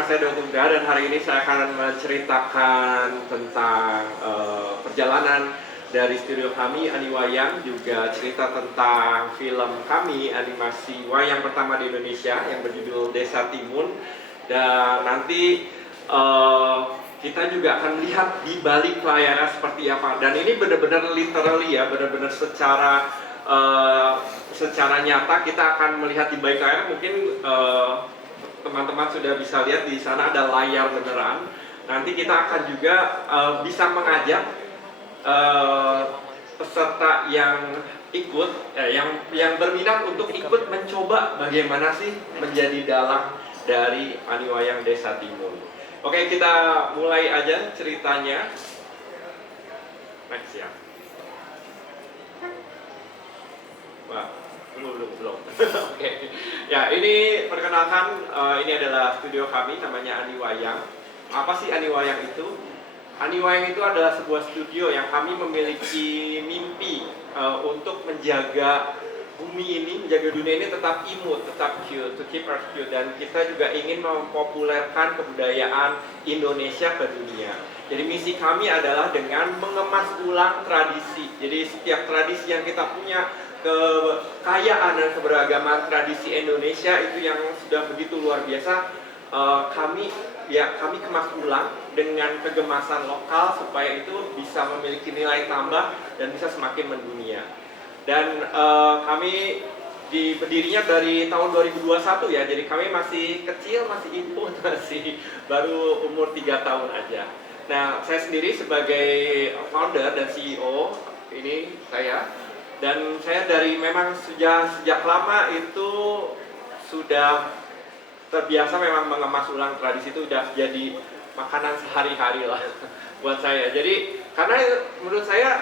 nama saya Dr. Tungga dan hari ini saya akan menceritakan tentang perjalanan dari studio kami Aniwayang, juga cerita tentang film kami animasi wayang pertama di Indonesia yang berjudul Desa Timun. Dan nanti kita juga akan melihat di balik layarnya seperti apa. Dan ini benar-benar literally ya, benar-benar secara nyata kita akan melihat di balik layar. Mungkin teman-teman sudah bisa lihat di sana ada layar beneran. Nanti kita akan juga bisa mengajak peserta yang ikut, yang berminat untuk ikut mencoba bagaimana sih menjadi dalang dari Aniwayang Desa Timun. Oke, kita mulai aja ceritanya. Next ya. Wah, belum. Oke. Ya, ini perkenalkan, ini adalah studio kami, namanya Aniwayang. Apa sih Aniwayang itu? Aniwayang itu adalah sebuah studio yang kami memiliki mimpi untuk menjaga bumi ini, menjaga dunia ini tetap imut, tetap cute, to keep us cute. Dan kita juga ingin mempopulerkan kebudayaan Indonesia ke dunia. Jadi misi kami adalah dengan mengemas ulang tradisi. Jadi setiap tradisi yang kita punya, kekayaan dan keberagaman tradisi Indonesia itu yang sudah begitu luar biasa, kami kemas ulang dengan kegemasan lokal supaya itu bisa memiliki nilai tambah dan bisa semakin mendunia. Dan kami berdirinya dari tahun 2021 ya, jadi kami masih kecil, masih input, masih baru umur 3 tahun aja. Nah, saya sendiri sebagai founder dan CEO, ini saya. Dan saya memang sejak lama itu sudah terbiasa memang mengemas ulang tradisi, itu udah jadi makanan sehari-hari lah buat saya. Jadi karena menurut saya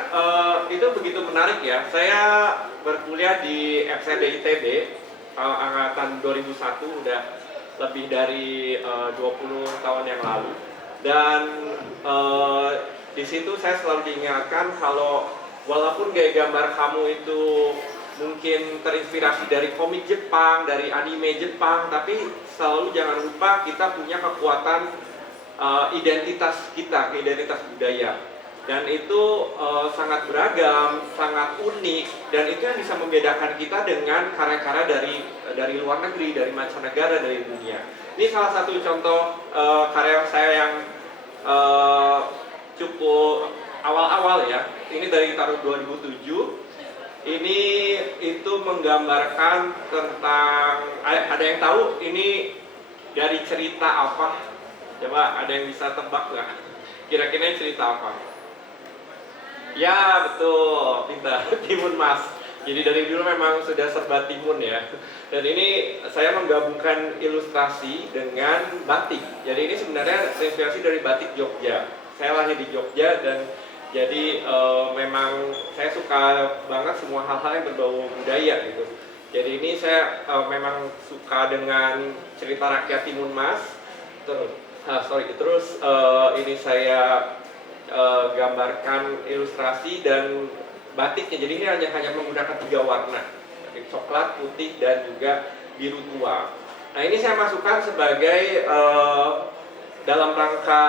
itu begitu menarik ya. Saya berkuliah di FCD ITB angkatan 2001, udah lebih dari 20 tahun yang lalu. Dan di situ saya selalu diingatkan kalau walaupun gaya gambar kamu itu mungkin terinspirasi dari komik Jepang, dari anime Jepang, tapi selalu jangan lupa kita punya kekuatan identitas kita, identitas budaya. Dan itu sangat beragam, sangat unik, dan itu yang bisa membedakan kita dengan karya-karya dari luar negeri, dari mancanegara, dari dunia. Ini salah satu contoh karya saya yang cukup awal-awal ya. Ini dari tahun 2007. Ini itu menggambarkan tentang, ada yang tahu ini dari cerita apa? Coba ada yang bisa tebak nggak? Kira-kira cerita apa? Ya betul, pintar. Timun Mas. Jadi dari dulu memang sudah serba timun ya. Dan ini saya menggabungkan ilustrasi dengan batik. Jadi ini sebenarnya terinspirasi dari batik Jogja. Saya lahir di Jogja dan jadi memang saya suka banget semua hal-hal yang berbau budaya gitu. Jadi ini saya memang suka dengan cerita rakyat Timun Mas. Terus ini saya gambarkan ilustrasi dan batiknya. Jadi ini hanya menggunakan 3 warna, coklat, putih, dan juga biru tua. Nah ini saya masukkan sebagai dalam rangka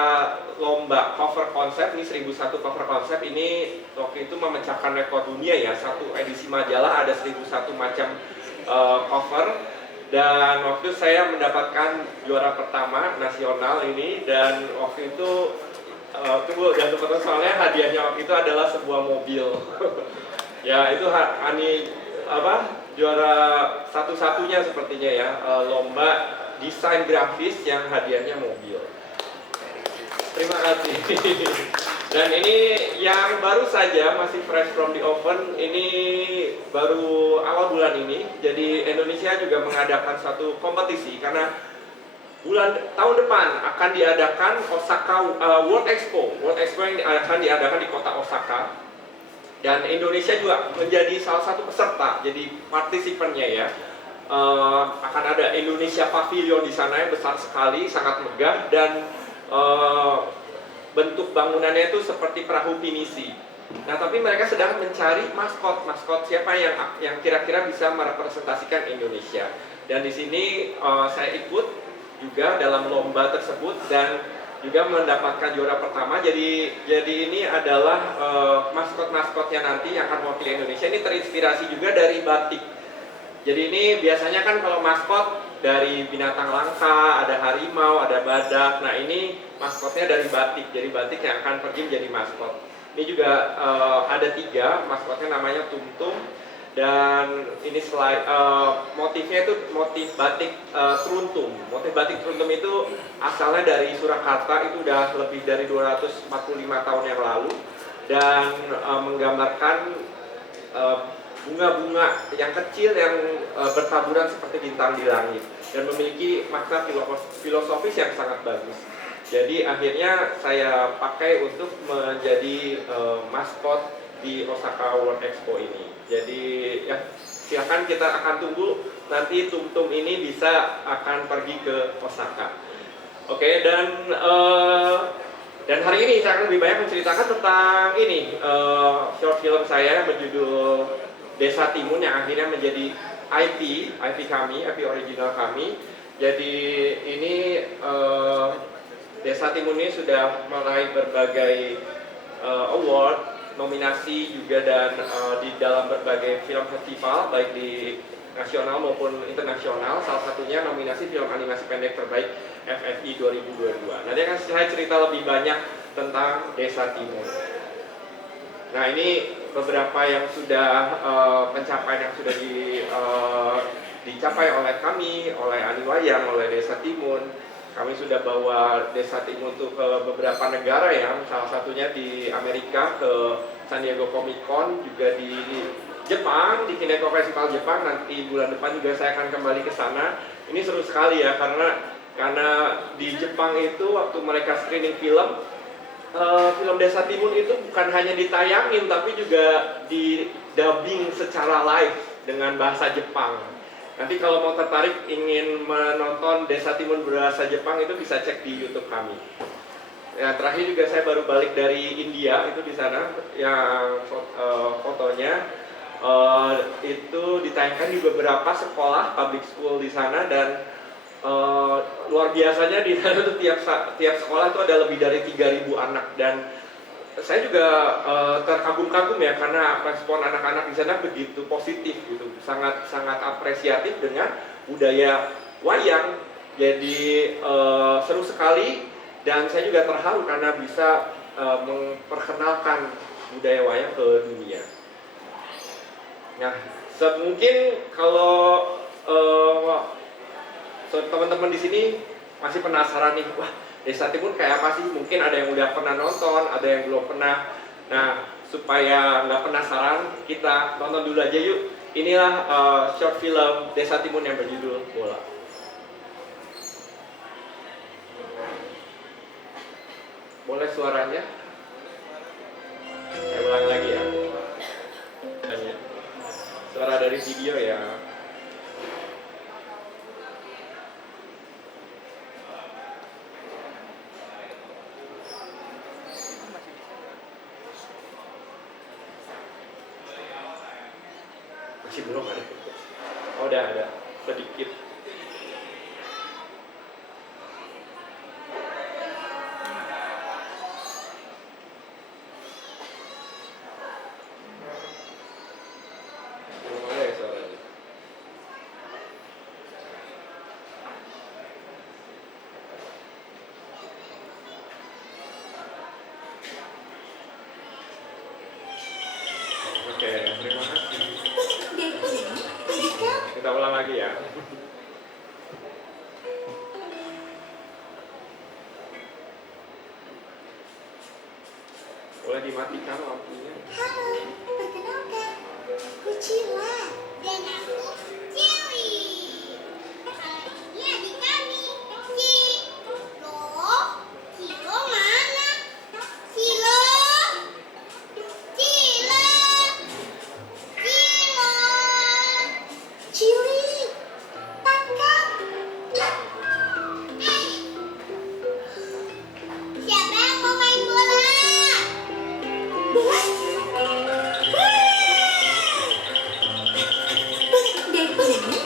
lomba cover konsep. Ini 1001 cover konsep. Ini waktu itu memecahkan rekor dunia ya, satu edisi majalah ada 1001 macam cover. Dan waktu itu saya mendapatkan juara pertama nasional ini. Dan waktu itu tunggu, jangan lupa, soalnya hadiahnya waktu itu adalah sebuah mobil. Ya itu juara satu-satunya sepertinya ya, lomba desain grafis yang hadiahnya mobil. Terima kasih. Dan ini yang baru saja, masih fresh from the oven, ini baru awal bulan ini. Jadi Indonesia juga mengadakan satu kompetisi karena tahun depan akan diadakan Osaka World Expo yang akan diadakan di kota Osaka. Dan Indonesia juga menjadi salah satu peserta, jadi partisipannya ya. Akan ada Indonesia Pavilion di sana yang besar sekali, sangat megah, dan bentuk bangunannya itu seperti perahu pinisi. Nah, tapi mereka sedang mencari maskot siapa yang kira-kira bisa merepresentasikan Indonesia. Dan di sini saya ikut juga dalam lomba tersebut dan juga mendapatkan juara pertama. Jadi ini adalah maskot-maskotnya nanti yang akan mewakili Indonesia. Ini terinspirasi juga dari batik. Jadi ini biasanya kan kalau maskot dari binatang langka, ada harimau, ada badak. Nah ini maskotnya dari batik. Jadi batik yang akan pergi menjadi maskot. Ini juga ada 3 maskotnya, namanya Tumtum. Dan ini motifnya itu motif batik teruntum. Motif batik teruntum itu asalnya dari Surakarta, itu udah lebih dari 245 tahun yang lalu, dan menggambarkan bunga-bunga yang kecil yang bertaburan seperti bintang di langit dan memiliki makna filosofis yang sangat bagus. Jadi akhirnya saya pakai untuk menjadi maskot di Osaka World Expo ini. Jadi ya silakan, kita akan tunggu nanti Tumtum ini bisa akan pergi ke Osaka. Oke, dan hari ini saya akan lebih banyak menceritakan tentang ini short film saya berjudul Desa Timun yang akhirnya menjadi IP kami, IP original kami. Jadi ini Desa Timun ini sudah meraih berbagai award, nominasi juga, dan di dalam berbagai film festival baik di nasional maupun internasional. Salah satunya nominasi film animasi pendek terbaik FFI 2022. Nanti akan saya cerita lebih banyak tentang Desa Timun. Nah ini beberapa yang sudah pencapaian yang sudah dicapai oleh kami, oleh Aniwayang, oleh Desa Timun. Kami sudah bawa Desa Timun itu ke beberapa negara ya, salah satunya di Amerika ke San Diego Comic Con, juga di Jepang, di Kineko Festival Jepang. Nanti bulan depan juga saya akan kembali ke sana. Ini seru sekali ya, karena di Jepang itu waktu mereka screening film Desa Timun itu bukan hanya ditayangin tapi juga di dubbing secara live dengan bahasa Jepang. Nanti kalau mau tertarik ingin menonton Desa Timun berbahasa Jepang itu bisa cek di YouTube kami. Ya, terakhir juga saya baru balik dari India, itu di sana yang fotonya itu ditayangkan di beberapa sekolah public school di sana, dan luar biasanya di sana tuh tiap sekolah itu ada lebih dari 3.000 anak, dan saya juga terkagum-kagum ya karena respon anak-anak di sana begitu positif gitu, sangat apresiatif dengan budaya wayang. Jadi seru sekali, dan saya juga terharu karena bisa memperkenalkan budaya wayang ke dunia. Nah, mungkin kalau teman-teman di sini masih penasaran nih, wah Desa Timun kayak apa sih? Mungkin ada yang udah pernah nonton, ada yang belum pernah. Nah, supaya nggak penasaran, kita nonton dulu aja yuk. Inilah short film Desa Timun yang berjudul Bola. Boleh suaranya? Saya ulang lagi ya. Suara dari video ya. Masih belum ada. Oh, udah ada sedikit. Belum ada ya suaranya. Oke, terima kasih. Kita ulang lagi ya. Boleh dimatikan lampunya. Halo, perkenalkan, aku Cila dan aku Cili. Ini adik kami, Cilo. Cilo mana? Cilo. Cilo. Cilo. Cili, tangkap. Siapa yang mau main bola? Dari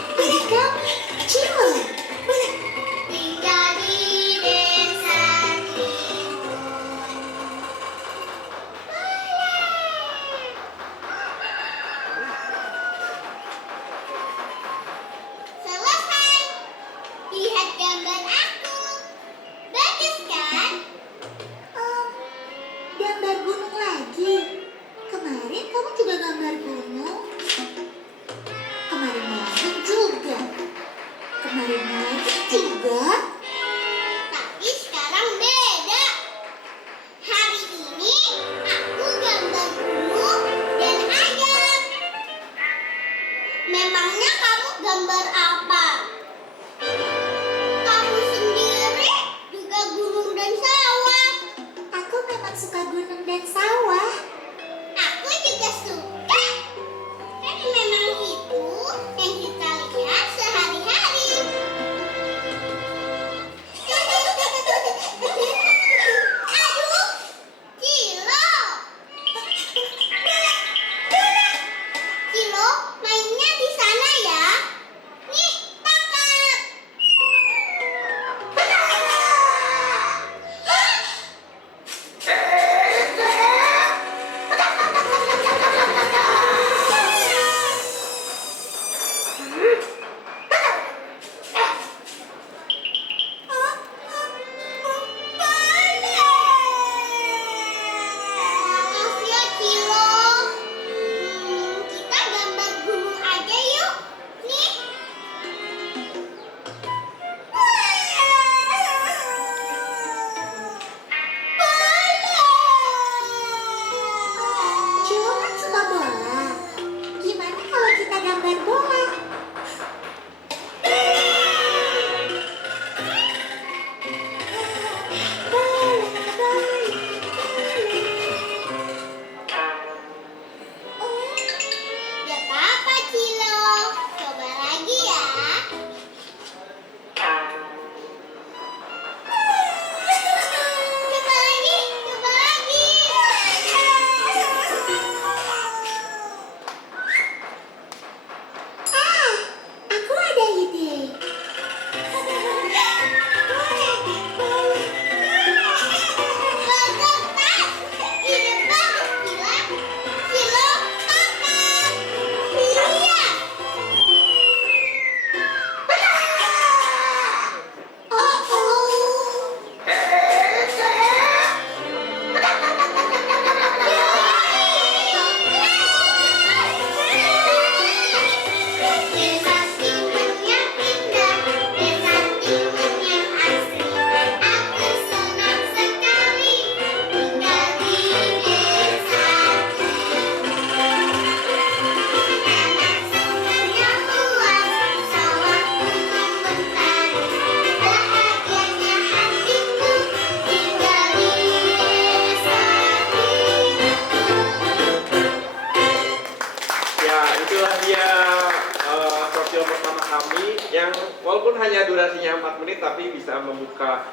durasinya 4 menit tapi bisa membuka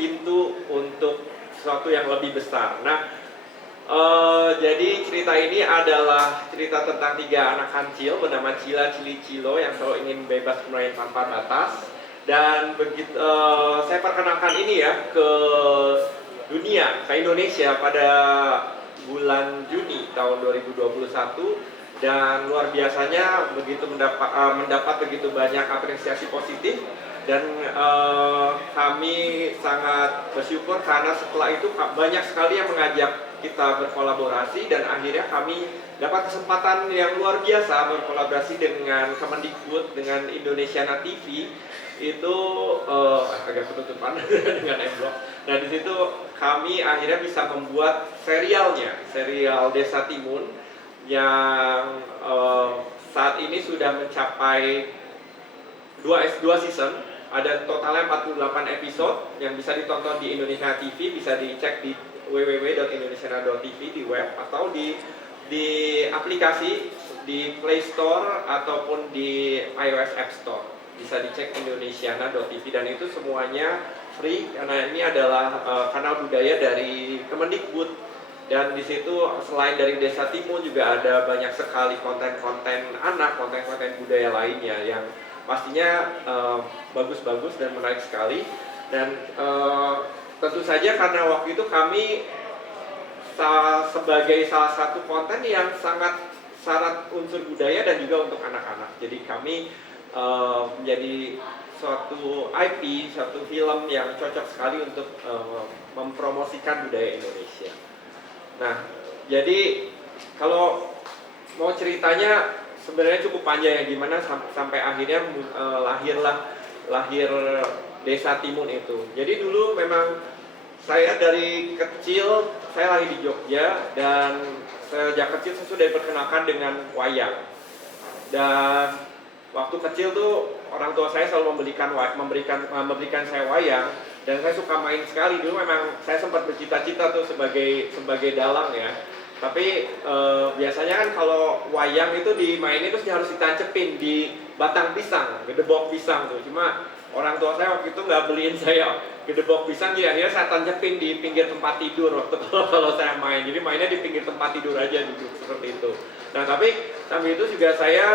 pintu untuk sesuatu yang lebih besar. Nah, jadi cerita ini adalah cerita tentang 3 anak kancil bernama Cila, Cili, Cilo yang selalu ingin bebas bermain tanpa batas. Dan begitu saya perkenalkan ini ya ke dunia, ke Indonesia pada bulan Juni tahun 2021, dan luar biasanya begitu mendapat begitu banyak apresiasi positif. Dan kami sangat bersyukur karena setelah itu banyak sekali yang mengajak kita berkolaborasi, dan akhirnya kami dapat kesempatan yang luar biasa berkolaborasi dengan Kemendikbud, dengan Indonesiana TV. Itu agak penutupan dengan M-Block. Nah, di situ kami akhirnya bisa membuat serial Desa Timun yang saat ini sudah mencapai 2 season. Ada totalnya 48 episode yang bisa ditonton di Indonesia TV, bisa dicek di www.indonesiana.tv di web atau di aplikasi di Play Store ataupun di iOS App Store. Bisa dicek indonesiana.tv, dan itu semuanya free karena ini adalah kanal budaya dari Kemendikbud. Dan di situ selain dari Desa Timun juga ada banyak sekali konten-konten anak, konten-konten budaya lainnya yang pastinya bagus-bagus dan menarik sekali. Dan tentu saja karena waktu itu kami sebagai salah satu konten yang sangat syarat unsur budaya dan juga untuk anak-anak. Jadi kami menjadi suatu IP, suatu film yang cocok sekali untuk mempromosikan budaya Indonesia. Nah, jadi kalau mau ceritanya sebenarnya cukup panjang ya, gimana sampai akhirnya lahir Desa Timun itu. Jadi dulu memang saya dari kecil, saya lahir di Jogja, dan sejak kecil saya sudah diperkenalkan dengan wayang. Dan waktu kecil tuh orang tua saya selalu memberikan saya wayang, dan saya suka main sekali. Dulu memang saya sempat bercita-cita tuh sebagai dalang ya. Tapi biasanya kan kalau wayang itu dimainin terus harus ditancepin di batang pisang, gedebok pisang tuh. Cuma orang tua saya waktu itu nggak beliin saya gedebok pisang, jadi akhirnya saya tancepin di pinggir tempat tidur waktu kalau saya main. Jadi mainnya di pinggir tempat tidur aja duduk seperti itu. Nah, tapi sambil itu juga saya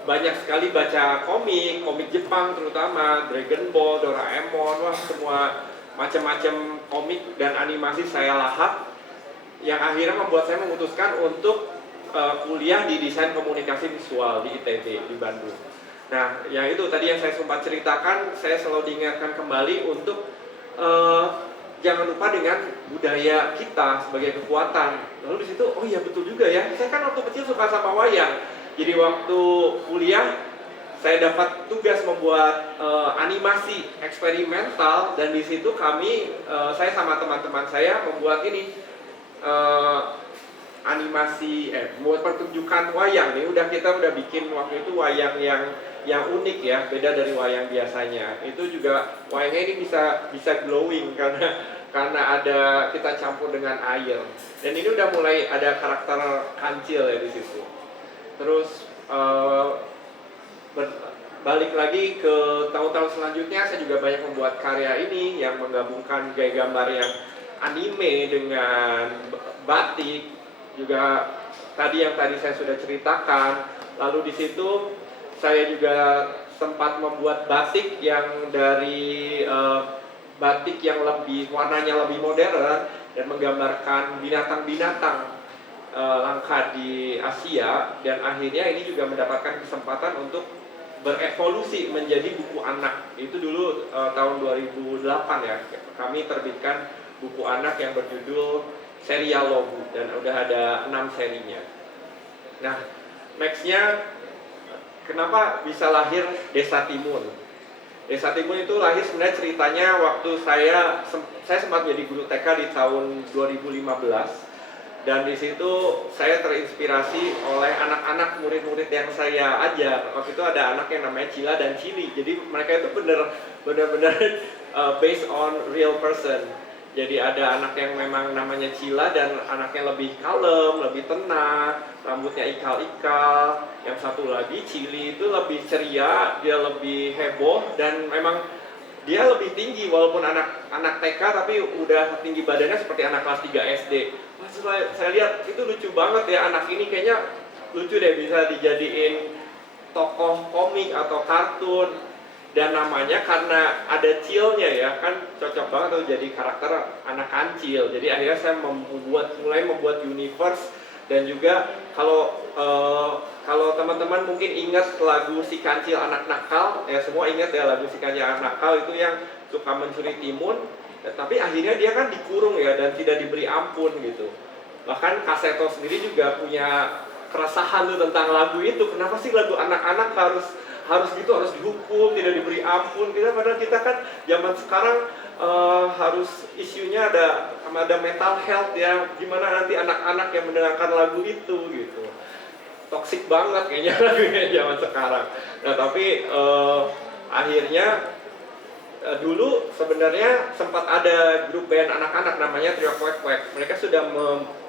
banyak sekali baca komik Jepang, terutama Dragon Ball, Doraemon, wah semua macam-macam komik dan animasi saya lahap, yang akhirnya membuat saya memutuskan untuk kuliah di desain komunikasi visual di ITB di Bandung. Nah, yang itu tadi yang saya sempat ceritakan, saya selalu diingatkan kembali untuk jangan lupa dengan budaya kita sebagai kekuatan. Lalu di situ, oh iya betul juga ya, saya kan waktu kecil suka sama wayang. Jadi waktu kuliah saya dapat tugas membuat animasi eksperimental, dan di situ saya sama teman-teman saya membuat ini animasi buat pertunjukan wayang nih. Kita udah bikin waktu itu wayang yang unik ya, beda dari wayang biasanya. Itu juga wayangnya ini bisa glowing karena ada kita campur dengan air. Dan ini udah mulai ada karakter kancil ya di situ. Terus balik lagi ke tahun-tahun selanjutnya, saya juga banyak membuat karya ini yang menggabungkan gaya gambar yang anime dengan batik, juga tadi saya sudah ceritakan. Lalu di situ saya juga sempat membuat batik yang dari batik yang warnanya lebih modern dan menggambarkan binatang-binatang langka di Asia, dan akhirnya ini juga mendapatkan kesempatan untuk berevolusi menjadi buku anak. Itu dulu tahun 2008 ya, kami terbitkan buku anak yang berjudul Serial Lobu, dan udah ada 6 serinya. Nah, nextnya kenapa bisa lahir Desa Timun? Desa Timun itu lahir sebenarnya ceritanya waktu saya sempat menjadi guru TK di tahun 2015. Dan di situ saya terinspirasi oleh anak-anak murid-murid yang saya ajar. Waktu itu ada anak yang namanya Cila dan Cili. Jadi mereka itu benar-benar based on real person. Jadi ada anak yang memang namanya Cila dan anaknya lebih kalem, lebih tenang, rambutnya ikal-ikal. Yang satu lagi Cili itu lebih ceria, dia lebih heboh dan memang dia lebih tinggi walaupun anak TK tapi udah tinggi badannya seperti anak kelas 3 SD. Mas, saya lihat itu lucu banget ya, anak ini kayaknya lucu deh bisa dijadiin tokoh komik atau kartun. Dan namanya karena ada cilnya ya, kan cocok banget tuh jadi karakter anak kancil. Jadi akhirnya saya mulai membuat universe. Dan juga kalau teman-teman mungkin ingat lagu Si Kancil Anak Nakal, ya semua ingat ya lagu Si Kancil Anak Nakal itu yang suka mencuri timun, tapi akhirnya dia kan dikurung ya dan tidak diberi ampun gitu. Bahkan Kaseto sendiri juga punya keresahan tuh tentang lagu itu. Kenapa sih lagu anak-anak harus gitu, harus dihukum, tidak diberi ampun? Padahal kita kan zaman sekarang harus isunya ada mental health ya, gimana nanti anak-anak yang mendengarkan lagu itu gitu. Toxic banget kayaknya lagunya zaman sekarang. Nah tapi akhirnya dulu sebenarnya sempat ada grup band anak-anak namanya Trio Kwek Kwek. Mereka sudah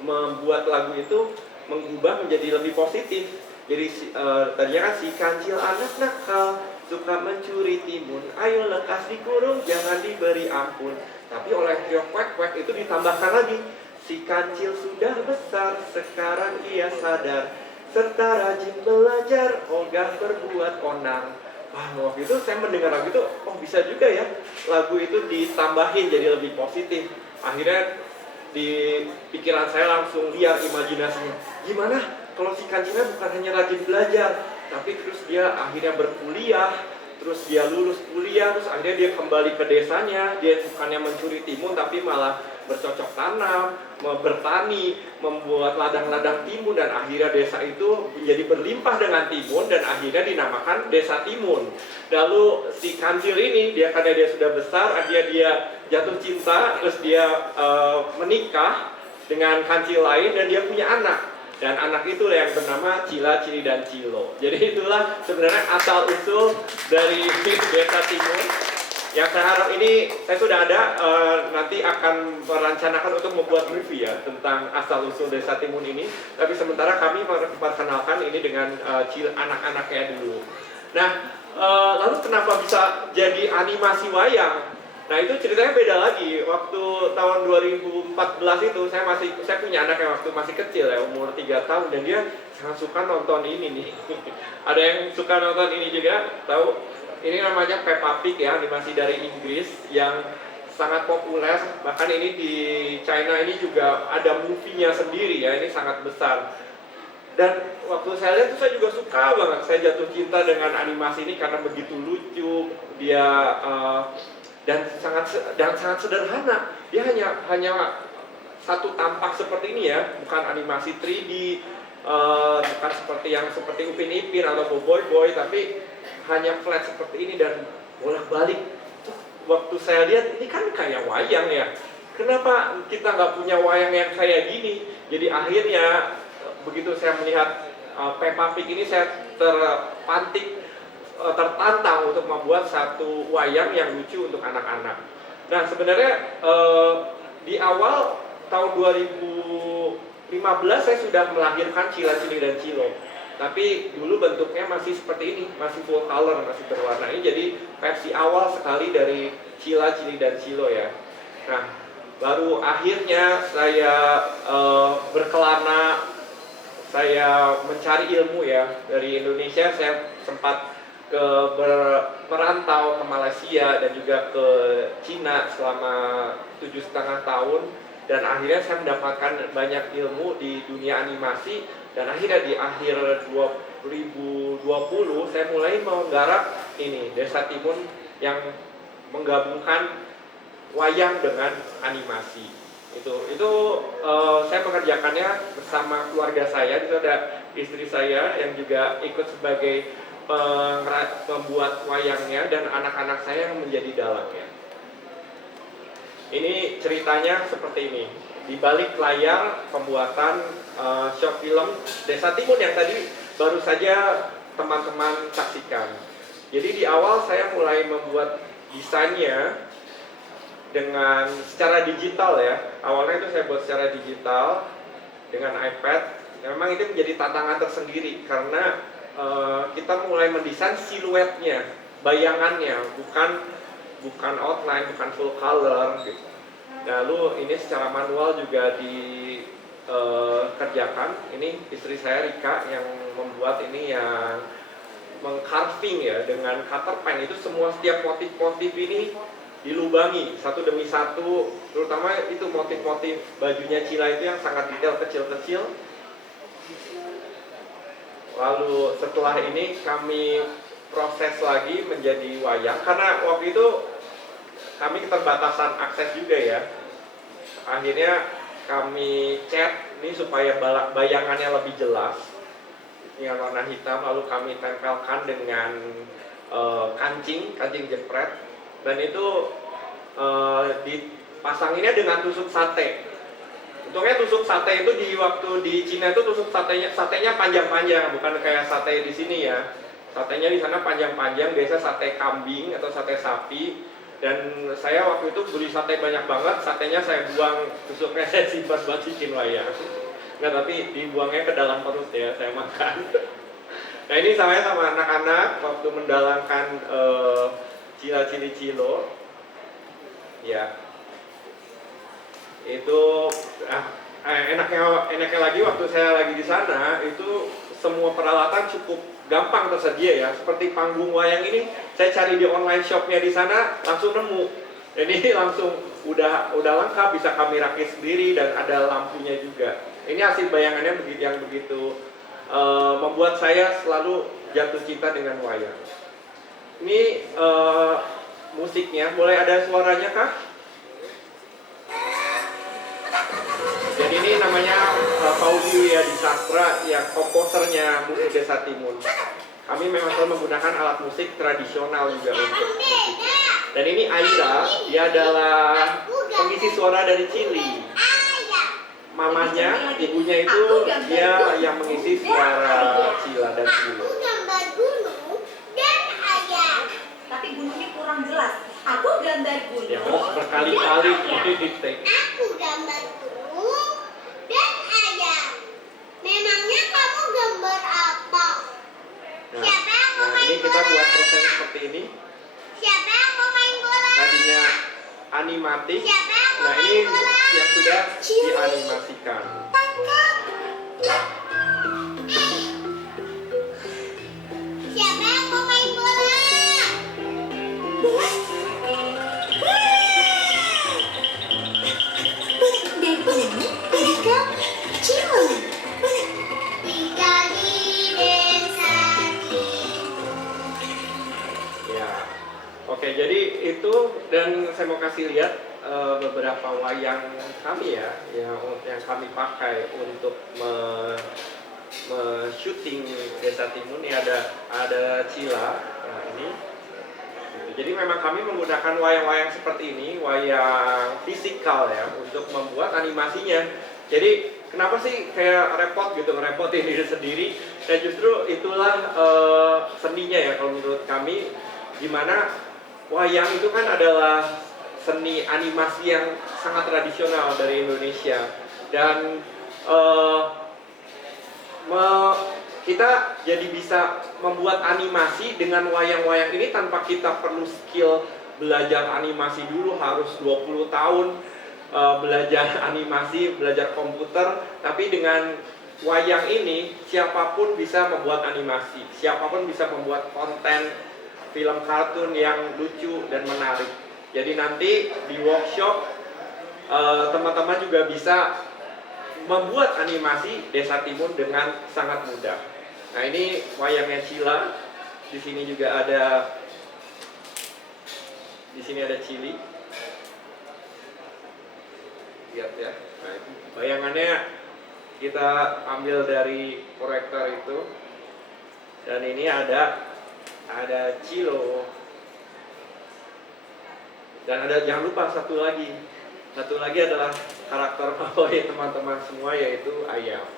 membuat lagu itu mengubah menjadi lebih positif. Jadi tadinya kan si kancil anak nakal suka mencuri timun, ayo lekas dikurung, jangan diberi ampun. Tapi oleh Trio Kwek Kwek itu ditambahkan lagi, si kancil sudah besar, sekarang ia sadar, serta rajin belajar, ogah berbuat onar. Wah, waktu itu saya mendengar lagu itu, oh bisa juga ya lagu itu ditambahin jadi lebih positif. Akhirnya di pikiran saya langsung liar imajinasinya, gimana kalau si kancilnya bukan hanya rajin belajar, tapi terus dia akhirnya berkuliah, terus dia lulus kuliah, terus akhirnya dia kembali ke desanya, dia bukannya mencuri timun tapi malah bercocok tanam, bertani, membuat ladang-ladang timun, dan akhirnya desa itu menjadi berlimpah dengan timun dan akhirnya dinamakan Desa Timun. Lalu si kancil ini, karena dia sudah besar, akhirnya dia jatuh cinta, terus dia menikah dengan kancil lain dan dia punya anak. Dan anak itu yang bernama Cila, Cili, dan Cilo. Jadi itulah sebenarnya asal-usul dari Desa Timun. Yang saya harap ini, saya sudah ada, nanti akan merencanakan untuk membuat review ya tentang asal-usul Desa Timun ini. Tapi sementara kami memperkenalkan ini dengan anak-anaknya dulu. Nah, lalu kenapa bisa jadi animasi wayang? Nah itu ceritanya beda lagi. Waktu tahun 2014 itu saya punya anak yang waktu masih kecil ya, umur 3 tahun, dan dia sangat suka nonton ini nih. Ada yang suka nonton ini juga, tahu? Ini namanya Peppa Pig ya, animasi dari Inggris yang sangat populer. Bahkan ini di China ini juga ada movie-nya sendiri ya, ini sangat besar. Dan waktu saya lihat tuh saya juga suka banget. Saya jatuh cinta dengan animasi ini karena begitu lucu. Dia dan sangat sederhana. Dia hanya satu tampak seperti ini ya, bukan animasi 3D, bukan seperti Upin Ipin atau Boboiboy Boy, tapi hanya flat seperti ini dan bolak-balik. Waktu saya lihat ini kan kayak wayang ya. Kenapa kita nggak punya wayang yang kayak gini? Jadi akhirnya begitu saya melihat Peppa Pig ini, saya tertantang untuk membuat satu wayang yang lucu untuk anak-anak. Nah sebenarnya di awal tahun 2015 saya sudah melahirkan Cila, Cili, dan Cilo. Tapi dulu bentuknya masih seperti ini, masih full color, masih berwarna. Ini jadi versi awal sekali dari Cila, Cili, dan Cilo ya. Nah baru akhirnya saya berkelana, saya mencari ilmu ya. Dari Indonesia saya sempat merantau ke Malaysia dan juga ke Cina selama 7,5 tahun, dan akhirnya saya mendapatkan banyak ilmu di dunia animasi. Dan akhirnya di akhir 2020 saya mulai menggarap ini Desa Timun yang menggabungkan wayang dengan animasi. Itu saya mengerjakannya bersama keluarga saya. Itu ada istri saya yang juga ikut sebagai membuat wayangnya, dan anak-anak saya yang menjadi dalangnya. Ini ceritanya seperti ini. Di balik layar pembuatan short film Desa Timun yang tadi baru saja teman-teman saksikan. Jadi di awal saya mulai membuat desainnya. dengan secara digital ya. Awalnya itu saya buat secara digital dengan iPad. Memang itu menjadi tantangan tersendiri karena kita mulai mendesain siluetnya, bayangannya, bukan outline, bukan full color gitu. Lalu ini secara manual juga dikerjakan. Ini istri saya Rika yang membuat ini, yang mengcarving ya dengan cutter pen. Itu semua setiap motif-motif ini dilubangi satu demi satu, terutama itu motif-motif bajunya Cila itu yang sangat detail, kecil-kecil. Lalu setelah ini kami proses lagi menjadi wayang, karena waktu itu kami keterbatasan akses juga ya. Akhirnya kami cat ini supaya bayangannya lebih jelas, yang warna hitam, lalu kami tempelkan dengan kancing jepret, dan itu dipasanginnya dengan tusuk sate. Untungnya tusuk sate itu waktu di Cina itu tusuk satenya panjang-panjang, bukan kayak sate di sini ya. Satenya di sana panjang-panjang, biasa sate kambing atau sate sapi. Dan saya waktu itu beli sate banyak banget, satenya saya buang, tusuknya saya simpan buat bikin wayang. Nah tapi dibuangnya ke dalam perut ya, saya makan. Nah ini saya sama anak-anak waktu mendalangkan Cila Cili Cilo, ya itu enaknya lagi waktu saya lagi di sana itu semua peralatan cukup gampang tersedia ya. Seperti panggung wayang ini saya cari di online shopnya di sana langsung nemu. Ini langsung udah lengkap, bisa kami rakit sendiri dan ada lampunya juga. Ini hasil bayangannya begitu membuat saya selalu jatuh cinta dengan wayang. Ini musiknya, boleh ada suaranya kah? Jadi ini namanya Fauzi Wiyadi Sastra, yang komposernya musik Desa Timun. Kami memang selalu menggunakan alat musik tradisional juga untuk musik. Dan ini Aira, dia adalah pengisi suara dari Cili. Mamanya, ibunya itu dia yang mengisi suara Cila dan Cilo. Aku gambar gunung dan ayam. Tapi gunungnya kurang jelas. Aku gambar gunung. Ya, berkali-kali di take. Aku gambar gunung dan ayam. Memangnya kamu gambar apa? Siapa yang mau Nah main ini kita bola? buat proses seperti ini. Siapa yang mau main bola? Tadinya animatik. Siapa yang mau Nah main ini bola? yang sudah dianimasikan. Tangkap. Siapa yang mau main bola? Dan ini Rika Cila. Tinggal di desa Ya, oke. Jadi itu, dan saya mau kasih lihat beberapa wayang kami ya, yang kami pakai untuk syuting Desa Timun. Ini ada Cila, nah ini. Jadi memang kami menggunakan wayang-wayang seperti ini, wayang fisikal ya, untuk membuat animasinya. Jadi kenapa sih kayak repot gitu, ngerepotin diri sendiri? Dan justru itulah seninya ya kalau menurut kami, dimana wayang itu kan adalah seni animasi yang sangat tradisional dari Indonesia. Dan kita jadi bisa membuat animasi dengan wayang-wayang ini tanpa kita perlu skill belajar animasi dulu harus 20 tahun belajar animasi, belajar komputer. Tapi dengan wayang ini siapapun bisa membuat animasi, siapapun bisa membuat konten film kartun yang lucu dan menarik. Jadi nanti di workshop teman-teman juga bisa membuat animasi Desa Timun dengan sangat mudah. Nah ini wayangnya Cila. Di sini juga ada, di sini ada Cili. Lihat ya. Nah, itu bayangannya kita ambil dari proyektor itu. Dan ini ada Cilo. Dan ada, jangan lupa satu lagi adalah karakter favorit teman-teman semua, yaitu ayam.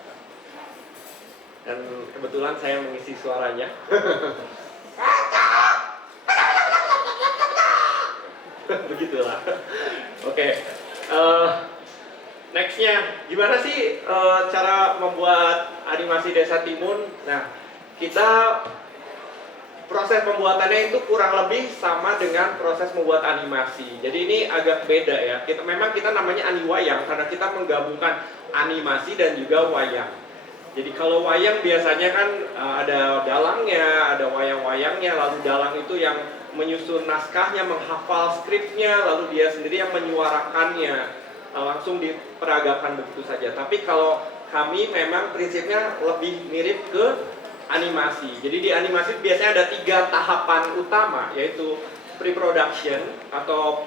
Dan kebetulan saya mengisi suaranya. Begitulah. Oke. Nextnya, gimana sih cara membuat animasi Desa Timun? Nah, kita proses pembuatannya itu kurang lebih sama dengan proses membuat animasi. Jadi ini agak beda ya. Memang kita namanya animwayang karena kita menggabungkan animasi dan juga wayang. Jadi kalau wayang biasanya kan ada dalangnya, ada wayang-wayangnya, lalu dalang itu yang menyusun naskahnya, menghafal skripnya, lalu dia sendiri yang menyuarakannya, langsung diperagakan begitu saja. Tapi kalau kami memang prinsipnya lebih mirip ke animasi. Jadi di animasi biasanya ada 3 tahapan utama, yaitu pre-production atau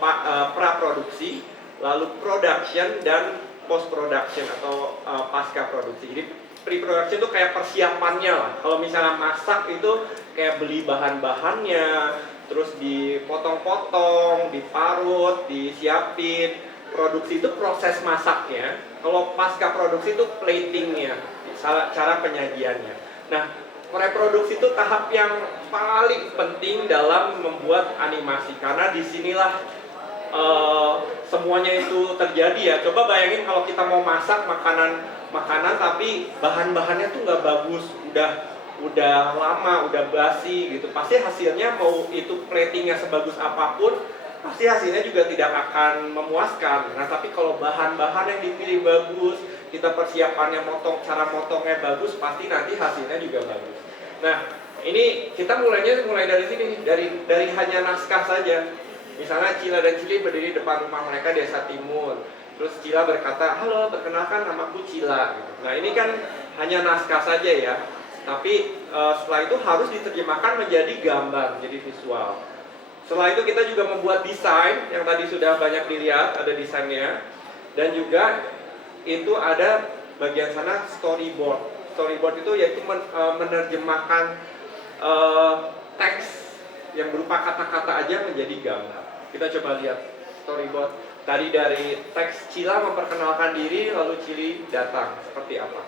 pra-produksi, lalu production dan post-production atau pasca produksi. Jadi pre-production itu kayak persiapannya lah. Kalau misalnya masak itu kayak beli bahan-bahannya, terus dipotong-potong, diparut, disiapin. Produksi itu proses masaknya. Kalau pasca produksi itu platingnya, cara penyajiannya. Nah, reproduksi itu tahap yang paling penting dalam membuat animasi karena disinilah semuanya itu terjadi ya. Coba bayangin kalau kita mau masak makanan tapi bahan-bahannya tuh nggak bagus, udah lama, udah basi gitu. Pasti hasilnya mau itu platingnya sebagus apapun, pasti hasilnya juga tidak akan memuaskan. Nah, tapi kalau bahan-bahan yang dipilih bagus, kita persiapannya cara motongnya bagus, pasti nanti hasilnya juga bagus. Nah, ini kita mulai dari sini, dari hanya naskah saja. Misalnya Cila dan Cili berdiri depan rumah mereka Desa Timun. Terus Cila berkata, "Halo, perkenalkan namaku Cila." Nah, ini kan hanya naskah saja ya. Tapi setelah itu harus diterjemahkan menjadi gambar, jadi visual. Setelah itu kita juga membuat desain yang tadi sudah banyak dilihat, ada desainnya. Dan juga itu ada bagian sana storyboard. Storyboard itu yaitu menerjemahkan teks yang berupa kata-kata aja menjadi gambar. Kita coba lihat storyboard. Tadi dari teks Cila memperkenalkan diri, lalu Cili datang. Seperti apa?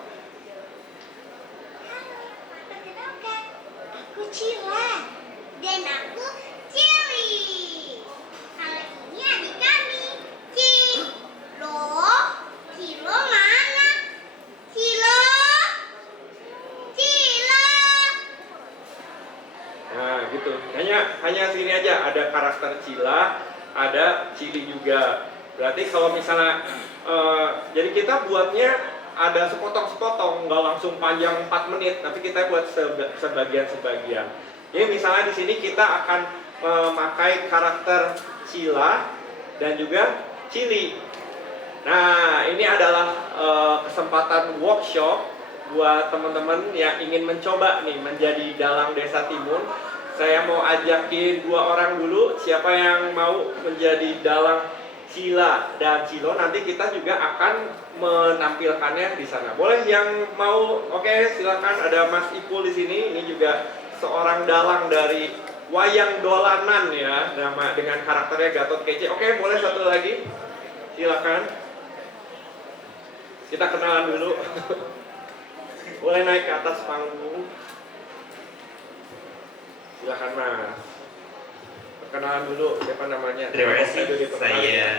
Perkenalkan, aku Cila dan aku Cili. Kalau ini adik kami, Cilo. Cilo mana? Cilo. Cilo. Nah, gitu. Hanya sini aja ada karakter Cila, ada Cili juga. Berarti kalau misalnya jadi kita buatnya ada sepotong-sepotong, nggak langsung panjang 4 menit, tapi kita buat sebagian-sebagian. Jadi misalnya di sini kita akan memakai karakter Cila dan juga Cili. Nah, ini adalah kesempatan workshop buat teman-teman yang ingin mencoba nih menjadi dalang Desa Timun. Saya mau ajakin 2 orang dulu, siapa yang mau menjadi dalang Cila dan Cilo, nanti kita juga akan menampilkannya di sana. Boleh yang mau? Oke, silakan. Ada Mas Ipul di sini. Ini juga seorang dalang dari wayang dolanan ya, nama dengan karakternya Gatot Kece. Oke, boleh satu lagi? Silakan. Kita kenalan dulu. Boleh naik ke atas panggung. Silakan Mas. Perkenalan dulu, siapa namanya? Terima kasih, saya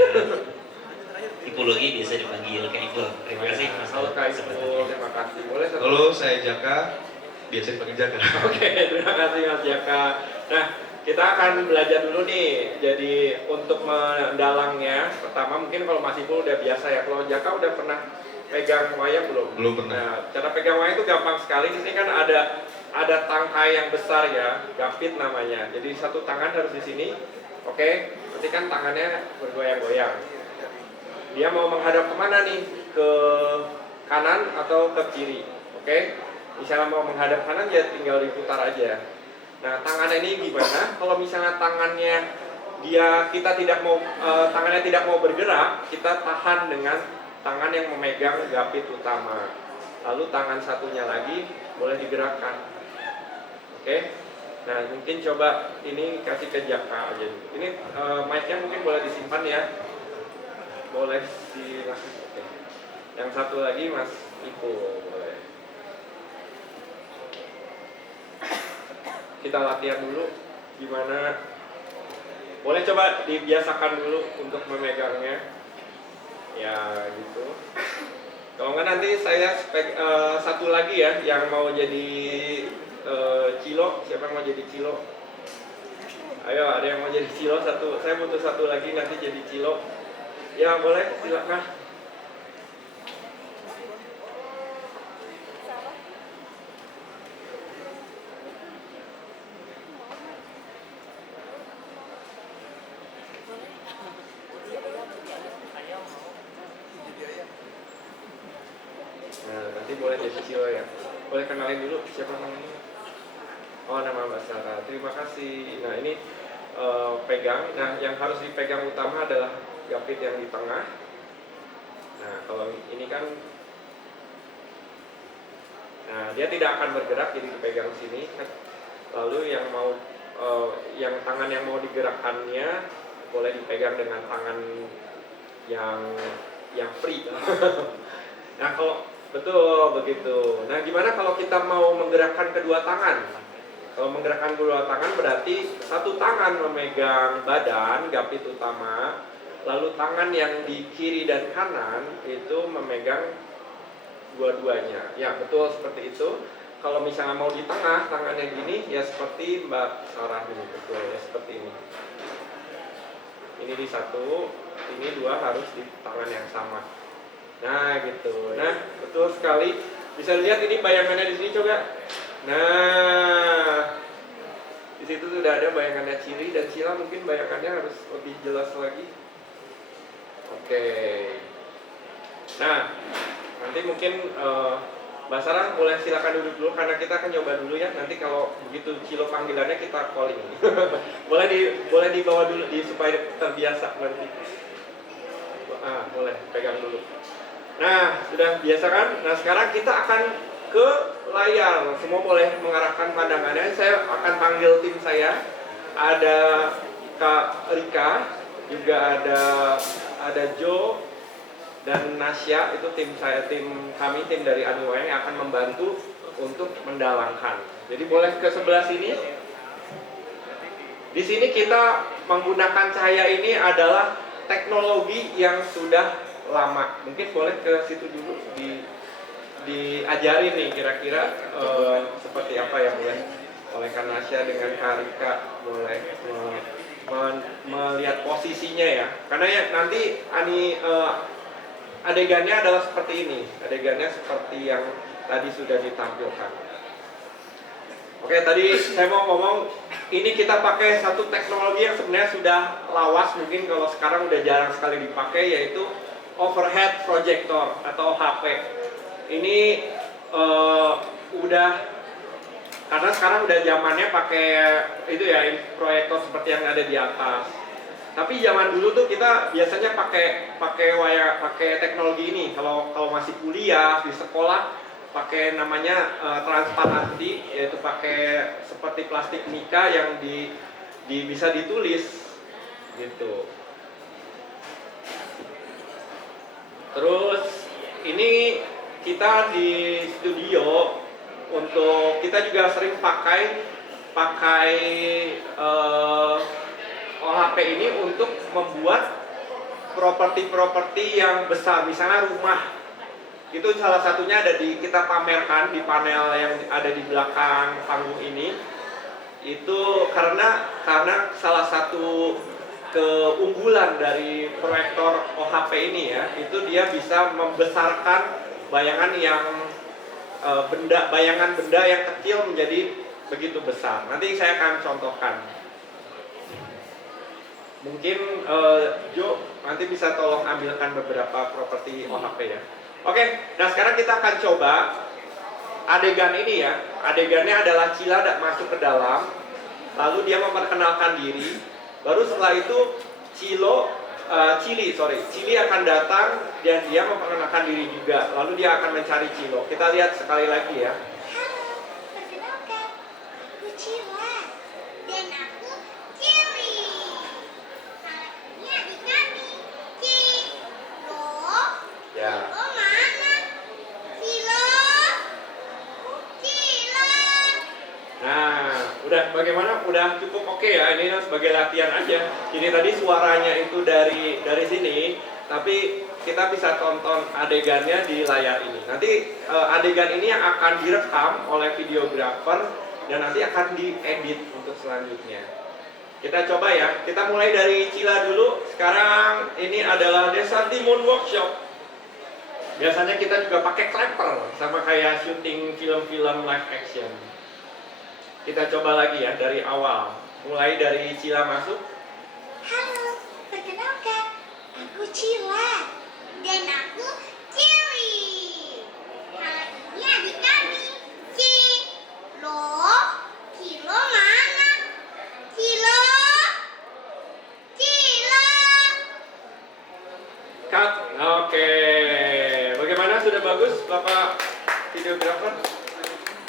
Ipologi, biasa dipanggil Kak Ipul. Terima kasih Mas. Halo Kak Ipul, terima kasih. Boleh satu? Halo, saya Jaka, biasa dipanggil Jaka. Oke, terima kasih Mas Jaka. Nah, kita akan belajar dulu nih. Jadi untuk mendalangnya, pertama mungkin kalau Mas Ipul udah biasa ya. Kalau Jaka udah pernah pegang wayang belum? Belum pernah. Nah, cara pegang wayang itu gampang sekali. Di sini kan ada tangkai yang besar ya, gapit namanya. Jadi satu tangan harus di sini. Oke, nanti kan tangannya bergoyang-goyang. Dia mau menghadap kemana nih? Ke kanan atau ke kiri? Oke, misalnya mau menghadap kanan ya tinggal diputar aja. Nah, tangannya ini gimana? Kalau misalnya tangannya kita tidak mau tangannya tidak mau bergerak, kita tahan dengan tangan yang memegang gapit utama. Lalu tangan satunya lagi boleh digerakkan. Oke. Nah, mungkin coba ini kasih ke Jaka aja. Ini mic-nya mungkin boleh disimpan ya. Boleh silakan. Oke. Yang satu lagi Mas Ipul boleh. Kita latihan dulu gimana Boleh coba dibiasakan dulu untuk memegangnya. Ya gitu. Kalau nggak nanti saya satu lagi ya yang mau jadi Cilo. Siapa yang mau jadi Cilo? Ayo, ada yang mau jadi Cilo satu. Saya butuh satu lagi nanti jadi Cilo. Ya boleh, silakan. Nah, nanti boleh jadi Cilo ya. Boleh kenalin dulu siapa namanya? Oh, nama Mbak Sarah. Terima kasih. Nah, ini pegang. Nah, yang harus dipegang utama adalah gapit yang di tengah. Nah, kalau ini kan, nah dia tidak akan bergerak, jadi dipegang sini. Lalu yang mau, yang tangan yang mau digerakkannya boleh dipegang dengan tangan yang free. Nah, kalau betul begitu. Nah, gimana kalau kita mau menggerakkan kedua tangan? Kalau menggerakkan kedua tangan berarti satu tangan memegang badan gapit utama, lalu tangan yang di kiri dan kanan itu memegang dua-duanya. Ya, betul seperti itu. Kalau misalnya mau di tengah, tangannya gini, ya seperti Mbak Sarah ini, betul ya seperti ini. Ini di satu, ini dua harus di tangan yang sama. Nah, gitu. Nah, betul sekali. Bisa lihat ini bayangannya di sini coba. Nah, di situ sudah ada bayangannya Cili dan Cila, mungkin bayangannya harus lebih jelas lagi. Oke. Nah, nanti mungkin Mbak Sarah boleh silakan duduk dulu karena kita akan coba dulu ya. Nanti kalau begitu Cilo panggilannya kita calling. boleh dibawa dulu supaya terbiasa nanti. Boleh pegang dulu. Nah, sudah biasa kan? Nah, sekarang kita akan ke layar. Semua boleh mengarahkan pandangannya. Saya akan panggil tim saya. Ada Kak Rika, juga ada Joe dan Nasya. Itu tim saya, tim dari Aniwaya yang akan membantu untuk mendalangkan. Jadi boleh ke sebelah sini. Di sini kita menggunakan cahaya ini adalah teknologi yang sudah lama. Mungkin boleh ke situ dulu diajari nih kira-kira seperti apa yang oleh Kanasya dengan Karika boleh melihat posisinya ya. Karena ya nanti adegannya adalah seperti ini. Adegannya seperti yang tadi sudah ditampilkan. Oke, tadi saya mau ngomong ini kita pakai satu teknologi yang sebenarnya sudah lawas, mungkin kalau sekarang udah jarang sekali dipakai, yaitu overhead projector atau HP. Ini udah, karena sekarang udah zamannya pakai itu ya, proyektor seperti yang ada di atas. Tapi zaman dulu tuh kita biasanya pakai teknologi ini. Kalau masih kuliah di sekolah pakai namanya transparansi, yaitu pakai seperti plastik mica yang bisa ditulis gitu. Terus ini kita di studio untuk kita juga sering pakai OHP ini untuk membuat properti-properti yang besar, misalnya rumah. Itu salah satunya ada kita pamerkan di panel yang ada di belakang panggung ini. Itu karena salah satu keunggulan dari proyektor OHP ini ya, itu dia bisa membesarkan bayangan benda yang kecil menjadi begitu besar. Nanti saya akan contohkan. Mungkin Jo nanti bisa tolong ambilkan beberapa properti OHP ya. Oke, nah sekarang kita akan coba adegan ini ya. Adegannya adalah Cila masuk ke dalam, lalu dia memperkenalkan diri. Baru setelah itu Cili akan datang dan dia memperkenalkan diri juga. Lalu dia akan mencari Cilo. Kita lihat sekali lagi ya. Halo, perkenalkan, aku Cila dan aku Cili. Kali ini adik kami, Cilo. Ya. Cilo mana? Cilo. Cilo. Nah, udah bagaimana? Udah cukup oke ya, ini sebagai latihan aja. Jadi tadi suaranya itu dari sini, tapi kita bisa tonton adegannya di layar ini. Nanti adegan ini yang akan direkam oleh videographer dan nanti akan diedit untuk selanjutnya. Kita coba ya, kita mulai dari Cila dulu. Sekarang ini adalah Desa Timun Workshop. Biasanya kita juga pakai clapper, sama kayak syuting film-film live action. Kita coba lagi ya dari awal. Mulai dari Cila masuk. Halo, perkenalkan, aku Cila dan aku Cili. Halo, ini adik kami, Cilo. Cilo mana? Cilo. Cilo. Cut. Oke. Bagaimana, sudah bagus Bapak videographer?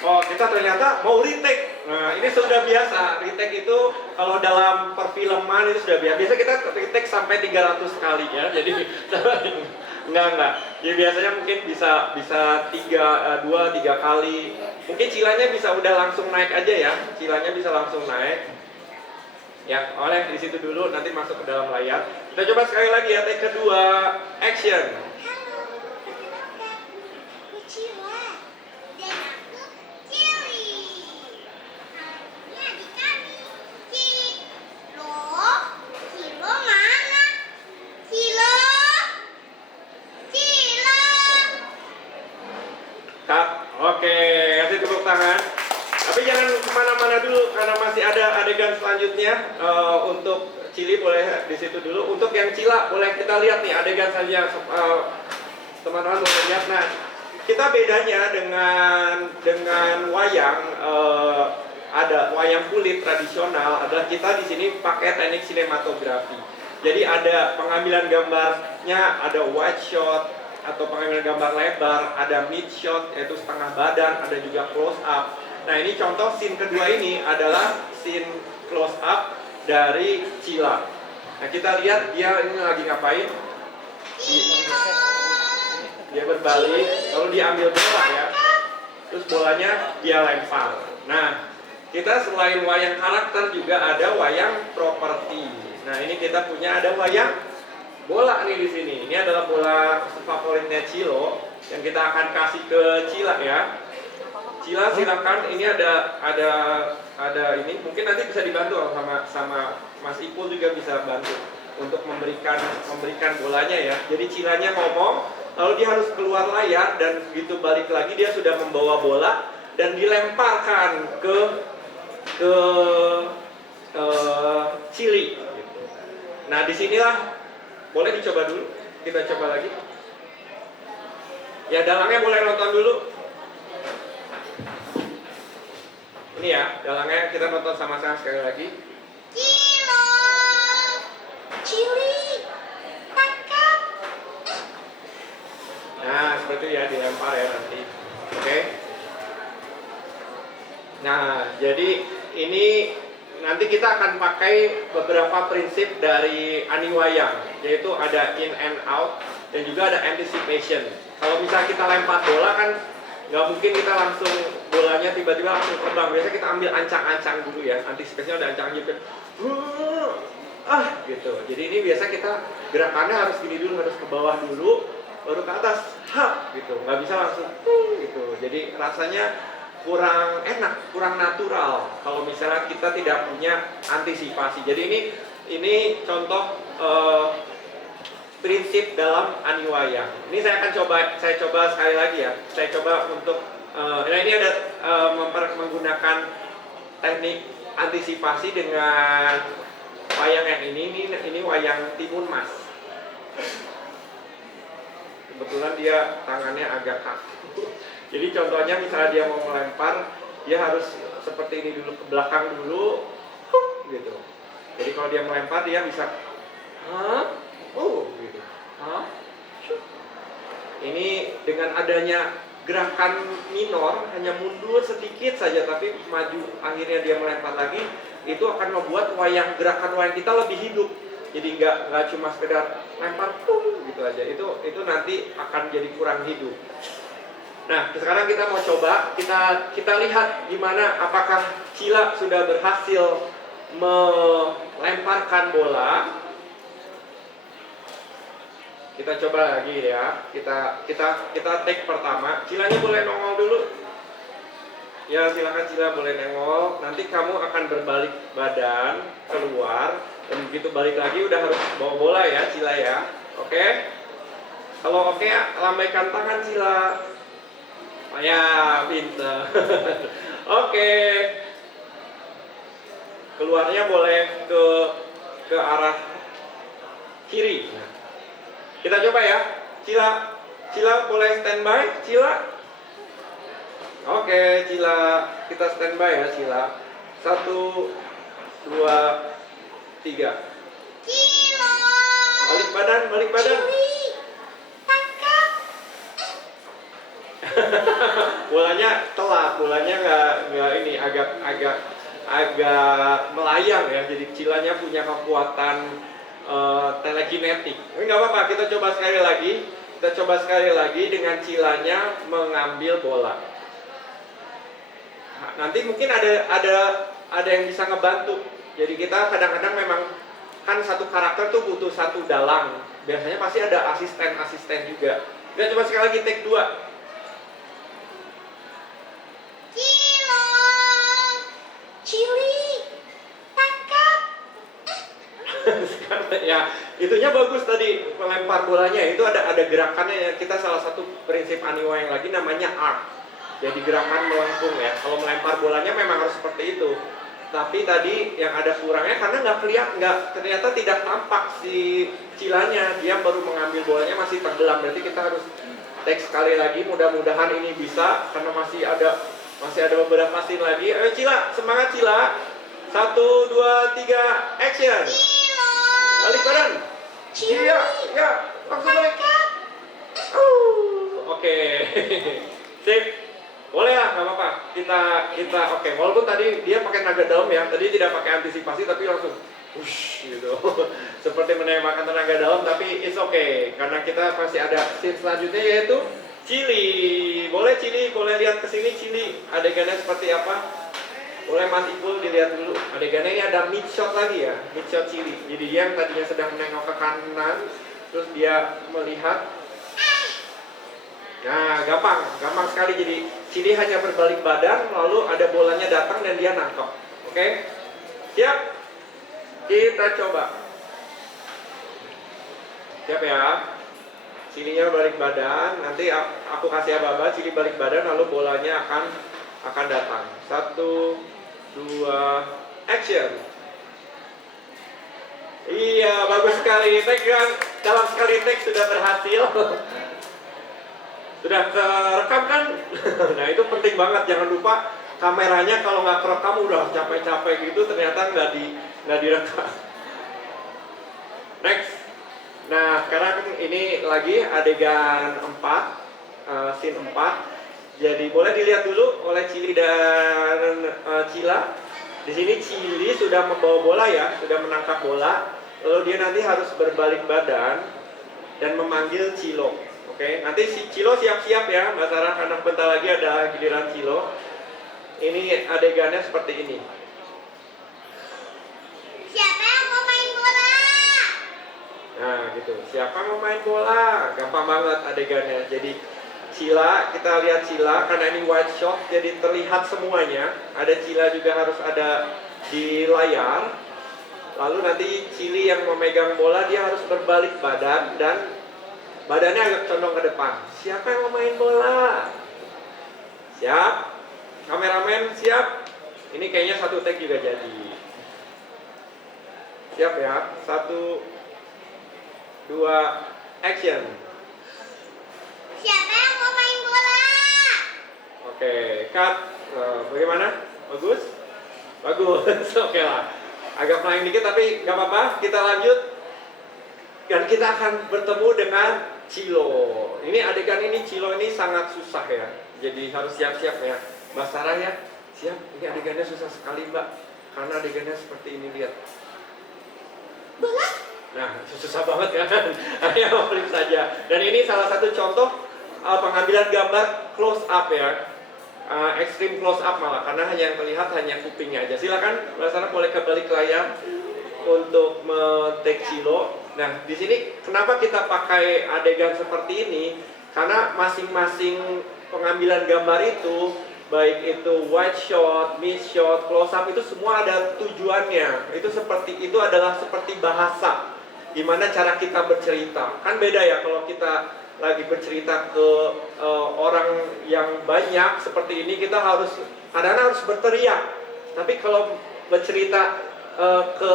Oh, kita ternyata mau retake. Nah, ini sudah biasa. Retake itu kalau dalam perfilman itu sudah biasa. Biasa kita retake sampai 300 kali ya. Jadi enggak. Ya biasanya mungkin bisa 2-3 kali. Mungkin Cilanya bisa udah langsung naik aja ya. Cilanya bisa langsung naik. Ya, oleh di situ dulu, nanti masuk ke dalam layar. Kita coba sekali lagi ya, take kedua, action. Halo, perkenalkan, aku Cila dan aku Cili. Halo, ini adik kami, Cilo. Cilo mana? Cilo. Cilo. Cut. Oke, kasih tepuk tangan. Tapi jangan kemana-mana dulu karena masih ada adegan selanjutnya. Untuk Cili boleh di situ dulu. Untuk yang Cila boleh kita lihat nih adegan saja. Teman-teman boleh lihat. Nah, kita bedanya dengan wayang ada wayang kulit tradisional adalah kita di sini pakai teknik sinematografi. Jadi ada pengambilan gambarnya, ada wide shot atau pengambilan gambar lebar, ada mid shot yaitu setengah badan, ada juga close up. Nah, ini contoh scene kedua ini adalah scene close up dari Cila. Nah, kita lihat dia ini lagi ngapain. Dia berbalik, lalu dia ambil bola ya. Terus bolanya dia lempar. Nah, kita selain wayang karakter juga ada wayang properti. Nah, ini kita punya ada wayang bola nih di sini. Ini adalah bola favoritnya Cilo yang kita akan kasih ke Cila ya. Cila silakan, ini ada ini mungkin nanti bisa dibantu sama Mas Ipul juga bisa bantu untuk memberikan bolanya ya. Jadi Cilanya ngomong, lalu dia harus keluar layar dan begitu balik lagi dia sudah membawa bola dan dilemparkan ke Cili. Nah, disinilah boleh dicoba dulu, kita coba lagi. Ya, dalangnya boleh nonton dulu. Ini ya, dalangnya kita nonton sama-sama sekali lagi. Cilo. Cili. Tangkap. Nah, seperti itu ya, dilempar ya nanti. Oke. Nah, jadi ini nanti kita akan pakai beberapa prinsip dari Aniwayang, yaitu ada in and out dan juga ada anticipation. Kalau misalnya kita lempar bola kan nggak mungkin kita langsung bolanya tiba-tiba langsung terbang. Biasanya kita ambil ancang-ancang dulu ya. Antisipasinya ada ancang gitu. Gitu. Jadi ini biasa kita gerakannya harus gini dulu, harus ke bawah dulu, baru ke atas, gitu. Nggak bisa langsung gitu. Jadi rasanya kurang enak, kurang natural kalau misalnya kita tidak punya antisipasi. Jadi ini contoh prinsip dalam Aniwayang. Ini saya coba sekali lagi ya. Saya coba untuk nah ini ada menggunakan teknik antisipasi dengan wayang yang ini wayang timun mas. Kebetulan dia tangannya agak kaku. Jadi contohnya misalnya dia mau melempar, dia harus seperti ini dulu, ke belakang dulu, gitu. Jadi kalau dia melempar dia bisa gitu. Ini dengan adanya gerakan minor hanya mundur sedikit saja tapi maju, akhirnya dia melempar lagi, itu akan membuat gerakan wayang kita lebih hidup. Jadi nggak cuma sekedar lempar gitu aja. Itu nanti akan jadi kurang hidup. Nah, sekarang kita mau coba, kita lihat gimana apakah Cila sudah berhasil melemparkan bola. Kita coba lagi ya. Kita take pertama. Cilanya boleh nongol dulu. Ya, silakan Cila boleh nengok. Nanti kamu akan berbalik badan keluar dan begitu balik lagi udah harus bawa bola ya, Cila ya. Oke? Kalau oke, lambaikan tangan Cila. Ya, pinter. Oke. Keluarnya boleh ke arah kiri. Nah, kita coba ya. Cila boleh standby, Cila. Oke, Cila, kita standby ya, Cila. 1, 2, 3. Cilo. Balik badan. Cili. Tangkap. Bolanya telat, bolanya nggak ini agak melayang ya. Jadi Cilanya punya kekuatan telekinetik. Tapi nggak apa-apa, kita coba sekali lagi dengan Cilanya mengambil bola. Nah, nanti mungkin ada yang bisa ngebantu. Jadi kita kadang-kadang memang kan satu karakter tuh butuh satu dalang. Biasanya pasti ada asisten juga. Kita coba sekali lagi take 2. Cilo. Cili. Tangkap. Ya, itunya bagus tadi melempar bolanya. Itu ada gerakannya ya. Kita salah satu prinsip Aniwa yang lagi namanya arc. Jadi gerakan melengkung ya. Kalau melempar bolanya memang harus seperti itu. Tapi tadi yang ada kurangnya karena ternyata tidak tampak si Cilanya. Dia baru mengambil bolanya masih tenggelam. Berarti kita harus take sekali lagi. Mudah-mudahan ini bisa karena masih ada beberapa scene lagi. Ayo Cila, semangat Cila. 1, 2, 3, action. Cilo. Balik badan. Cili. Iya, langsung balik. Oke. Sip. Boleh lah, nggak apa-apa. Kita oke. Walaupun tadi dia pakai tenaga dalam ya, tadi tidak pakai antisipasi tapi langsung wush gitu. Seperti menembakkan tenaga dalam tapi it's okay karena kita masih ada scene selanjutnya yaitu Cili. Boleh lihat ke sini Cili. Adegannya seperti apa? Boleh Mas Ipul dilihat dulu. Adegannya ini ada mid shot lagi ya, mid shot Cili. Jadi dia yang tadinya sedang menengok ke kanan, terus dia melihat. Nah, gampang sekali. Jadi Cili hanya berbalik badan, lalu ada bolanya datang dan dia nangkep. Oke? Siap? Kita coba. Siap ya? Cilinya balik badan, nanti aku kasih aba-aba, Cili balik badan, lalu bolanya akan datang. 1, 2, action. Iya, bagus sekali. Dalam sekali take sudah berhasil. Sudah kerekam kan? Nah itu penting banget, jangan lupa kameranya kalau nggak kerekam udah capek-capek gitu ternyata nggak direkam. Next. Nah sekarang ini lagi adegan 4, scene 4. Jadi boleh dilihat dulu oleh Cili dan Cila. Di sini Cili sudah membawa bola ya, sudah menangkap bola. Lalu dia nanti harus berbalik badan dan memanggil Cilo. Oke, nanti si Cilo siap-siap ya, Mbak Sarah, karena bentar lagi ada giliran Cilo. Ini adegannya seperti ini. Siapa yang mau main bola? Nah, gitu. Siapa mau main bola? Gampang banget adegannya. Jadi kita lihat Cila, karena ini wide shot, jadi terlihat semuanya. Ada Cila juga harus ada di layar. Lalu nanti Cili yang memegang bola, dia harus berbalik badan dan badannya agak condong ke depan. Siapa yang mau main bola? Siap? Kameramen siap? Ini kayaknya satu take juga jadi. Siap ya? 1, 2, action. Siapa yang mau main bola? Oke, cut. Bagaimana? Bagus? Bagus, oke lah. Agak pelan dikit tapi nggak apa-apa. Kita lanjut. Dan kita akan bertemu dengan Cilo. Ini adegan ini Cilo ini sangat susah ya. Jadi harus siap-siap ya. Mbak Sarah ya, siap. Ini adegannya susah sekali Mbak. Karena adegannya seperti ini, lihat. Bola? Nah, susah banget kan? Ayo flip saja. Dan ini salah satu contoh pengambilan gambar close up ya. Extreme close up malah, karena hanya yang terlihat hanya kupingnya aja. Silakan Mbak Sarah boleh kembali ke layar untuk men-take Cilo. Nah, di sini kenapa kita pakai adegan seperti ini? Karena masing-masing pengambilan gambar itu, baik itu wide shot, mid shot, close up, itu semua ada tujuannya. Itu adalah seperti bahasa. Gimana cara kita bercerita? Kan beda ya kalau kita lagi bercerita ke orang yang banyak seperti ini, kita harus kadang-kadang harus berteriak. Tapi kalau bercerita ke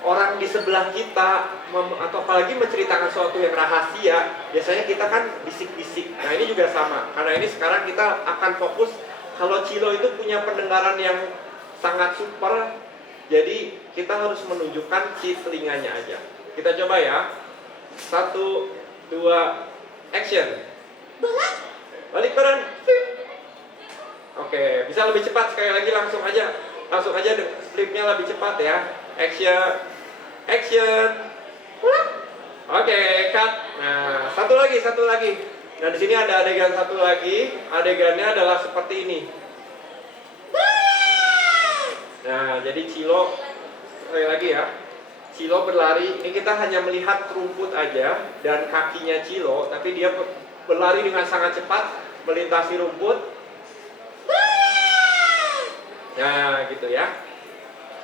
orang di sebelah kita, atau apalagi menceritakan sesuatu yang rahasia, biasanya kita kan bisik-bisik. Nah ini juga sama, karena ini sekarang kita akan fokus kalau Cilo itu punya pendengaran yang sangat super, jadi kita harus menunjukkan si telinganya aja. Kita coba ya, 1, 2, action. Balik turun. Oke, bisa lebih cepat sekali lagi, langsung aja flipnya lebih cepat ya. Action. Oke, cut. Nah, satu lagi. Nah, di sini ada adegan satu lagi. Adegannya adalah seperti ini. Nah, jadi Cilo sekali lagi ya. Cilo berlari, ini kita hanya melihat rumput aja dan kakinya Cilo, tapi dia berlari dengan sangat cepat melintasi rumput. Nah, gitu ya.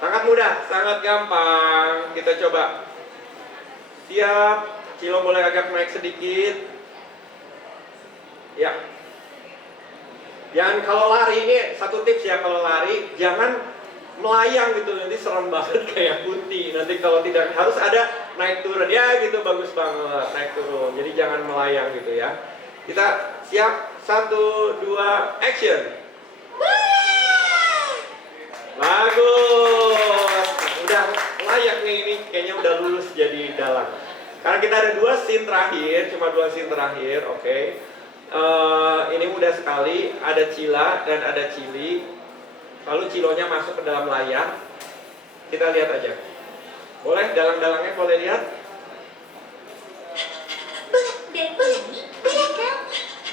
Sangat mudah, sangat gampang. Kita coba. Siap. Cilo boleh agak naik sedikit. Ya. Jangan kalau lari, ini satu tips ya, kalau lari jangan melayang gitu, nanti serem banget kayak Kunti. Nanti kalau tidak, harus ada naik turun ya gitu, bagus banget naik turun. Jadi jangan melayang gitu ya. Kita siap, 1, 2, action. Bagus. Udah layak nih, ini kayaknya udah lulus jadi dalang. Karena kita ada 2 scene terakhir, cuma 2 scene terakhir, oke. Ini mudah sekali, ada Cila dan ada Cili. Lalu Cilonya masuk ke dalam layar. Kita lihat aja. Boleh, dalang-dalangnya boleh lihat? Boleh kan?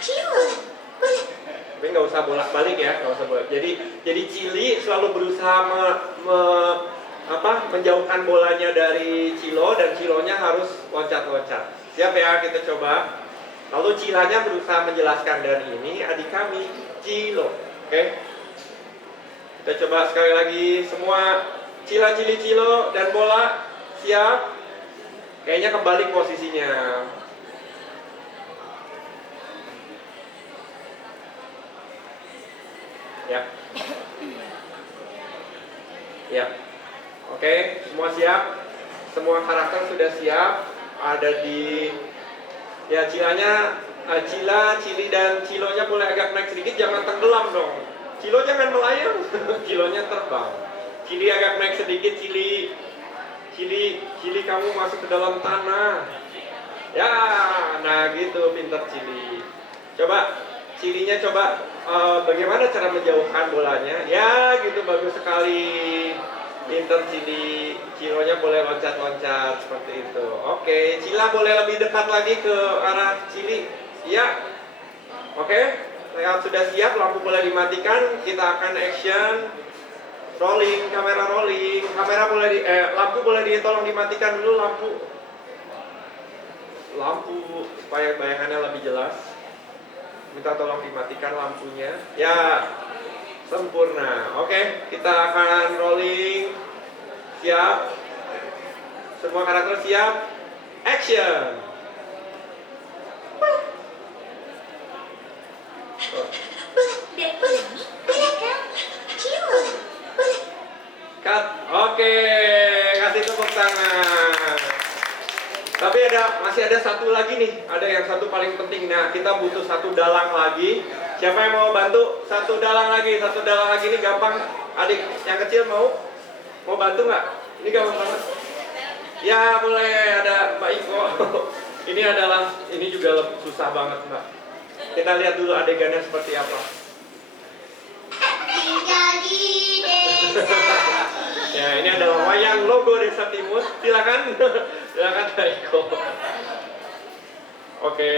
Cilo. Boleh. Tapi nggak usah bolak-balik ya, nggak usah bolak. Jadi Cili selalu berusaha menjauhkan bolanya dari Cilo, dan Cilonya harus loncat-loncat. Siap ya, kita coba. Lalu Cilanya berusaha menjelaskan, dari ini adik kami Cilo, oke? Kita coba sekali lagi, semua Cila, Cili, Cilo, dan bola. Siap. Kayaknya kebalik posisinya. Ya. Ya. Oke, semua siap. Semua karakter sudah siap. Ada di, ya, Cilanya, Cila, Cili, dan Cilonya boleh agak naik sedikit, jangan tenggelam dong. Cilo jangan melayang, Cilonya terbang. Cili agak naik sedikit, Cili kamu masuk ke dalam tanah. Ya, nah gitu, pintar Cili. Coba, Cilinya coba bagaimana cara menjauhkan bolanya. Ya gitu, bagus sekali. Pintar Cili. Cilonya boleh loncat-loncat seperti itu. Oke, Cila boleh lebih dekat lagi ke arah Cili. Ya. Oke. Layout sudah siap, lampu boleh dimatikan, kita akan action. Rolling, kamera rolling. Lampu boleh tolong dimatikan dulu lampu supaya bayangannya lebih jelas. Minta tolong dimatikan lampunya. Ya, sempurna. Oke, kita akan rolling. Siap. Semua karakter siap. Action. Boleh kan? Cilo. Boleh. Cut. Oke, kasih tepuk tangan. Tapi masih ada satu lagi nih, ada yang satu paling penting. Nah, kita butuh satu dalang lagi. Siapa yang mau bantu? Satu dalang lagi ini gampang. Adik yang kecil mau bantu nggak? Ini gampang banget. Ya boleh, ada Mbak Iko. Ini juga susah banget Mbak. Kita lihat dulu adegannya seperti apa. Tinggal di desa. Ya, ini adalah wayang logo Desa Timur. Silakan Mbak Iko. Oke.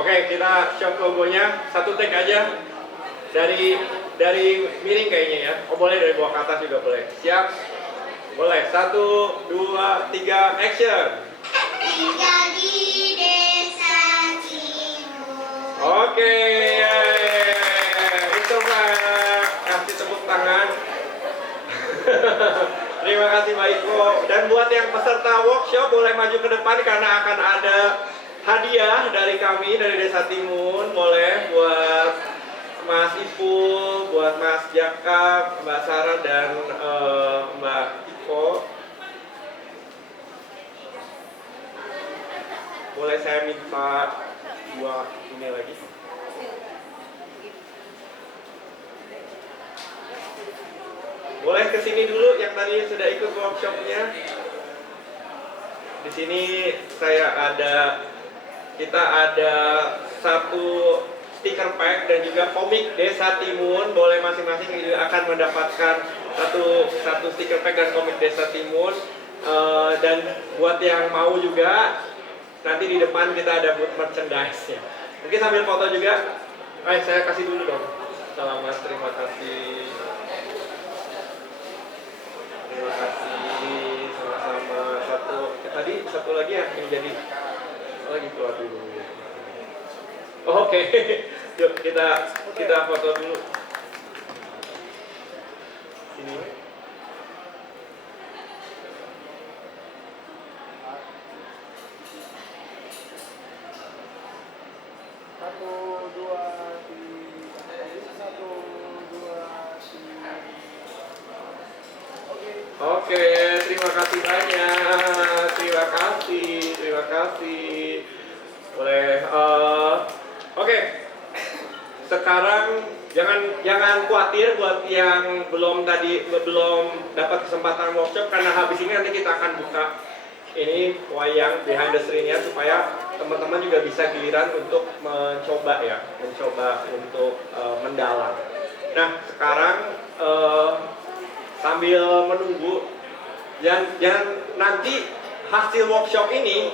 Oke, kita shot logonya. Satu take aja. Dari miring kayaknya ya. Oh boleh dari bawah ke atas juga boleh. Siap? Boleh. 1, 2, 3, action. Tinggal di desa Timur. Oke, itu Pak. Kasih tepuk tangan. Terima kasih Mbak Iko. Dan buat yang peserta workshop boleh maju ke depan karena akan ada hadiah dari kami dari Desa Timun. Boleh buat Mas Ipul, buat Mas Jaka, Mbak Sarah dan Mbak Iko. Boleh saya minta dua ini lagi? Boleh kesini dulu yang tadi sudah ikut workshopnya. Di sini kita ada satu stiker pack dan juga komik Desa Timun. Boleh masing-masing juga akan mendapatkan satu stiker pack dan komik Desa Timun. Dan buat yang mau juga nanti di depan kita ada booth merchandise-nya. Mungkin sambil foto juga. Saya kasih dulu dong. Selamat, terima kasih. Terima kasih, sama-sama. Tadi satu lagi ya yang jadi lagi keluar dulu. Oke. Yuk kita foto dulu. Sini. Oke, terima kasih banyak. Terima kasih. Boleh. Oke. Sekarang jangan khawatir buat yang belum dapat kesempatan workshop karena habis ini nanti kita akan buka ini wayang behind the screen-nya supaya teman-teman juga bisa giliran untuk mencoba untuk mendalang. Nah, sekarang sambil menunggu dan nanti hasil workshop ini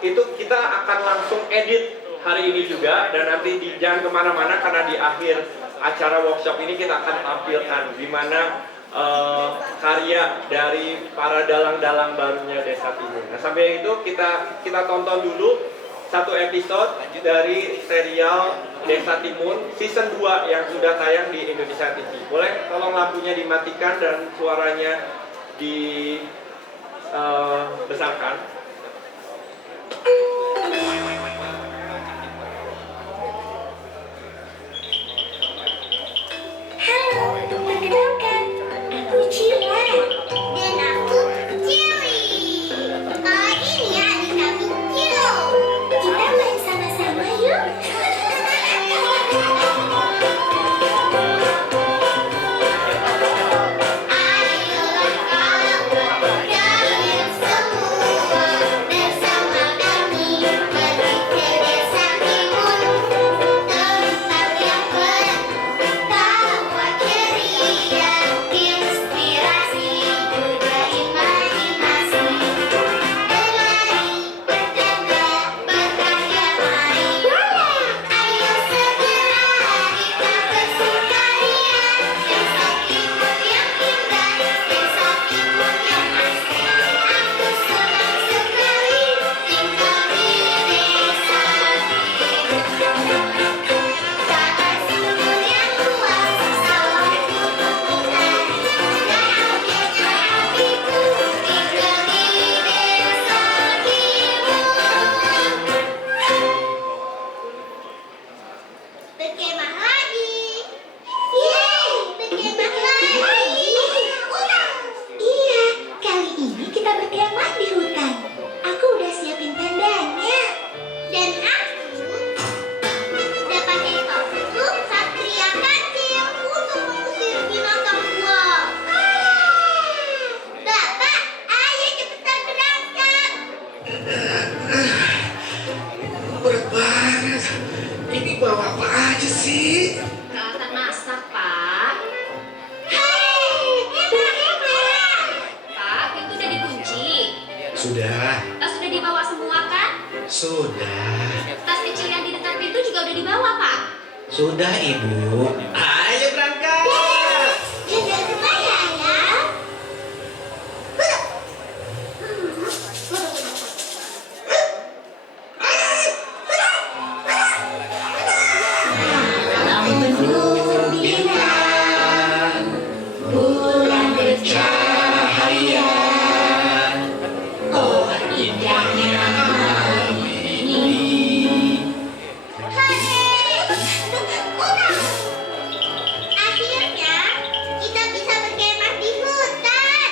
itu kita akan langsung edit hari ini juga dan nanti jangan kemana-mana karena di akhir acara workshop ini kita akan tampilkan di mana karya dari para dalang-dalang barunya Desa Timun. Nah sampai itu kita tonton dulu satu episode dari serial Desa Timun season 2 yang sudah tayang di Indonesia TV. Boleh tolong lampunya dimatikan dan suaranya dibesarkan. Halo, perkenalkan, aku Cila dan aku Cili. Ini adik kami Cilo. Kita main sama-sama yuk. Ayolah kalian semua bersama kami pergi ke Desa Timun, tempat yang tawa ceria, inspirasi budaya imajinasi. Berlari, bercanda, berkarya mari. Ayo segera kita bersukaria. Desa Timun yang indah, Desa Timun yang asri. Aku senang sekali tinggal di desa Timun. Tanah subur yang luas, sawah gunung mentari. Bahagianya hatiku tinggal di Desa Timun. Berkemah lagi. Yeay, berkemah lagi. Ulang. Iya, kali ini kita berkemah di hutan. Aku udah siapin tendanya. Dan aku udah pakai topengku Satria Kancil untuk mengusir binatang buas. Bapak, ayo cepetan berangkat. Berat banget. Ini bawa apa aja sih? Peralatan masak, Pak. Hei, hebat. Pak, pintu udah dikunci. Sudah, Tas sudah dibawa semua kan? sudah. Tas kecil yang di dekat boleh dibawa, Pak. Sudah, Ibu. Ayo berangkat. Jangan lupa ya. Malam penuh bintang, bulan bercahaya. Oh, indahnya malam ini. Akhirnya kita bisa berkemah di hutan.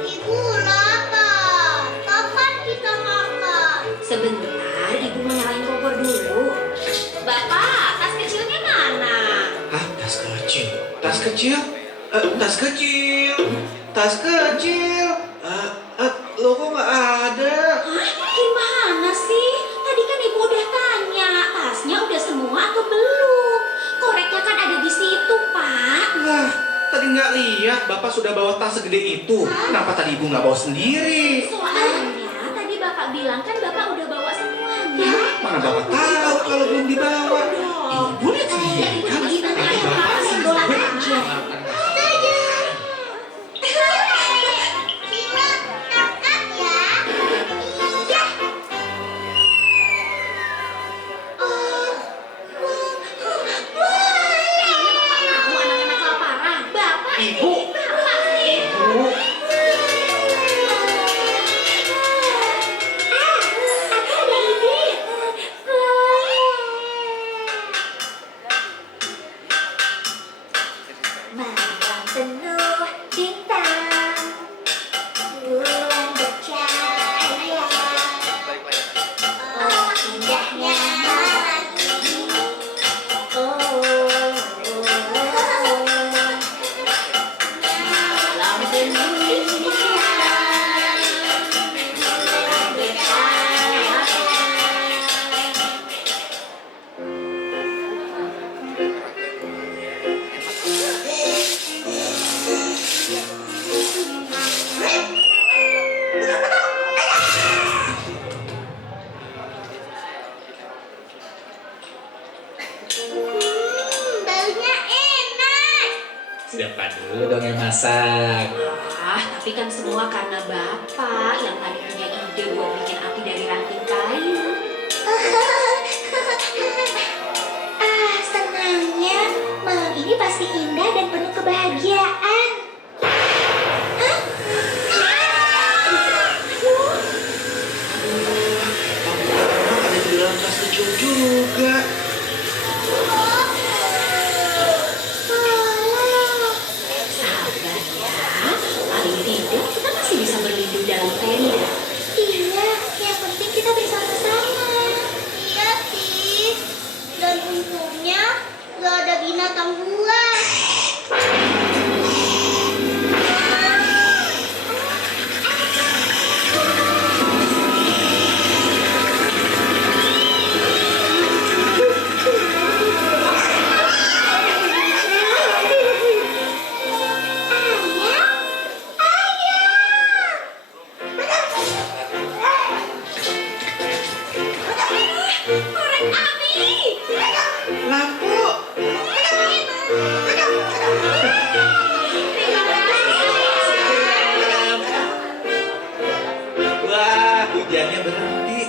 Ibu lapar. Kapan kita makan? Sebentar, Ibu mau nyalain kompor dulu. Bapak, tas kecilnya mana? Hah, tas kecil? Tas kecil? Tas kecil? Tas kecil? Lo kok nggak ada? Hah? Gimana sih? Tadi kan Ibu udah tanya, tasnya udah semua atau belum? Koreknya kan ada di situ, Pak. Lah, tadi nggak lihat Bapak sudah bawa tas segede itu. Kenapa tadi Ibu nggak bawa sendiri? Soalnya tadi Bapak bilang kan Bapak udah bawa semuanya. Mana Bapak tahu kalau belum dibawa? Ibu lihat sendiri Ibu kan? gimana Tadi ya? Bapak Bapak senggol aja. Saja. Sila, tangkap ya. Iya. Oh, Mau anak-anak kelaparan? Bapak Ibu. ini, Bapak nih. Ibu. aku ada ide. Malam penuh bintang, bulan bercahaya. Oh, indahnya malam ini. Malam penuh bintang, bulan bercahaya. Baunya enak. Siapa dulu dong yang masak? Tapi kan semua karena Bapak yang tadi punya ide buat bikin api dari ranting kayu. Senangnya malam ini pasti indah dan penuh kebahagiaan. Ada di dalam tas kecil juga. Sabar ya, paling tidak kita masih bisa berlindung dalam tenda. Iya, yang penting kita bersama-sama. Iya sih. Dan untungnya gak ada binatang buas. Korek api! Lampu. Wah, hujannya berhenti.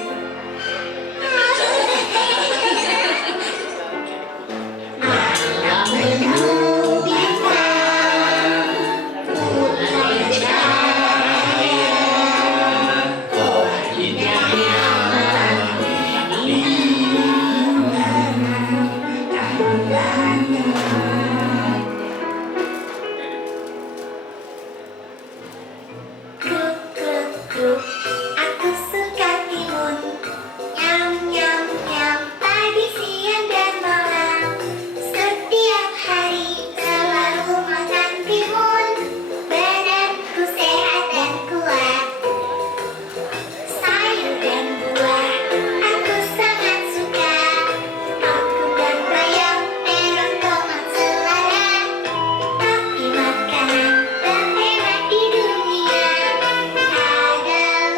Malam penuh bintang, bulan bercahaya. Oh, indahnya malam ini. Kruk, kruk, kruk, aku suka timun. Nyam, nyam, nyam, pagi, siang, dan malam. Setiap hari selalu makan timun. Badanku sehat dan kuat. Sayur dan buah, aku sangat suka. Aku dan bayam, terong, tomat, selada. Tapi makanan terenak di dunia adalah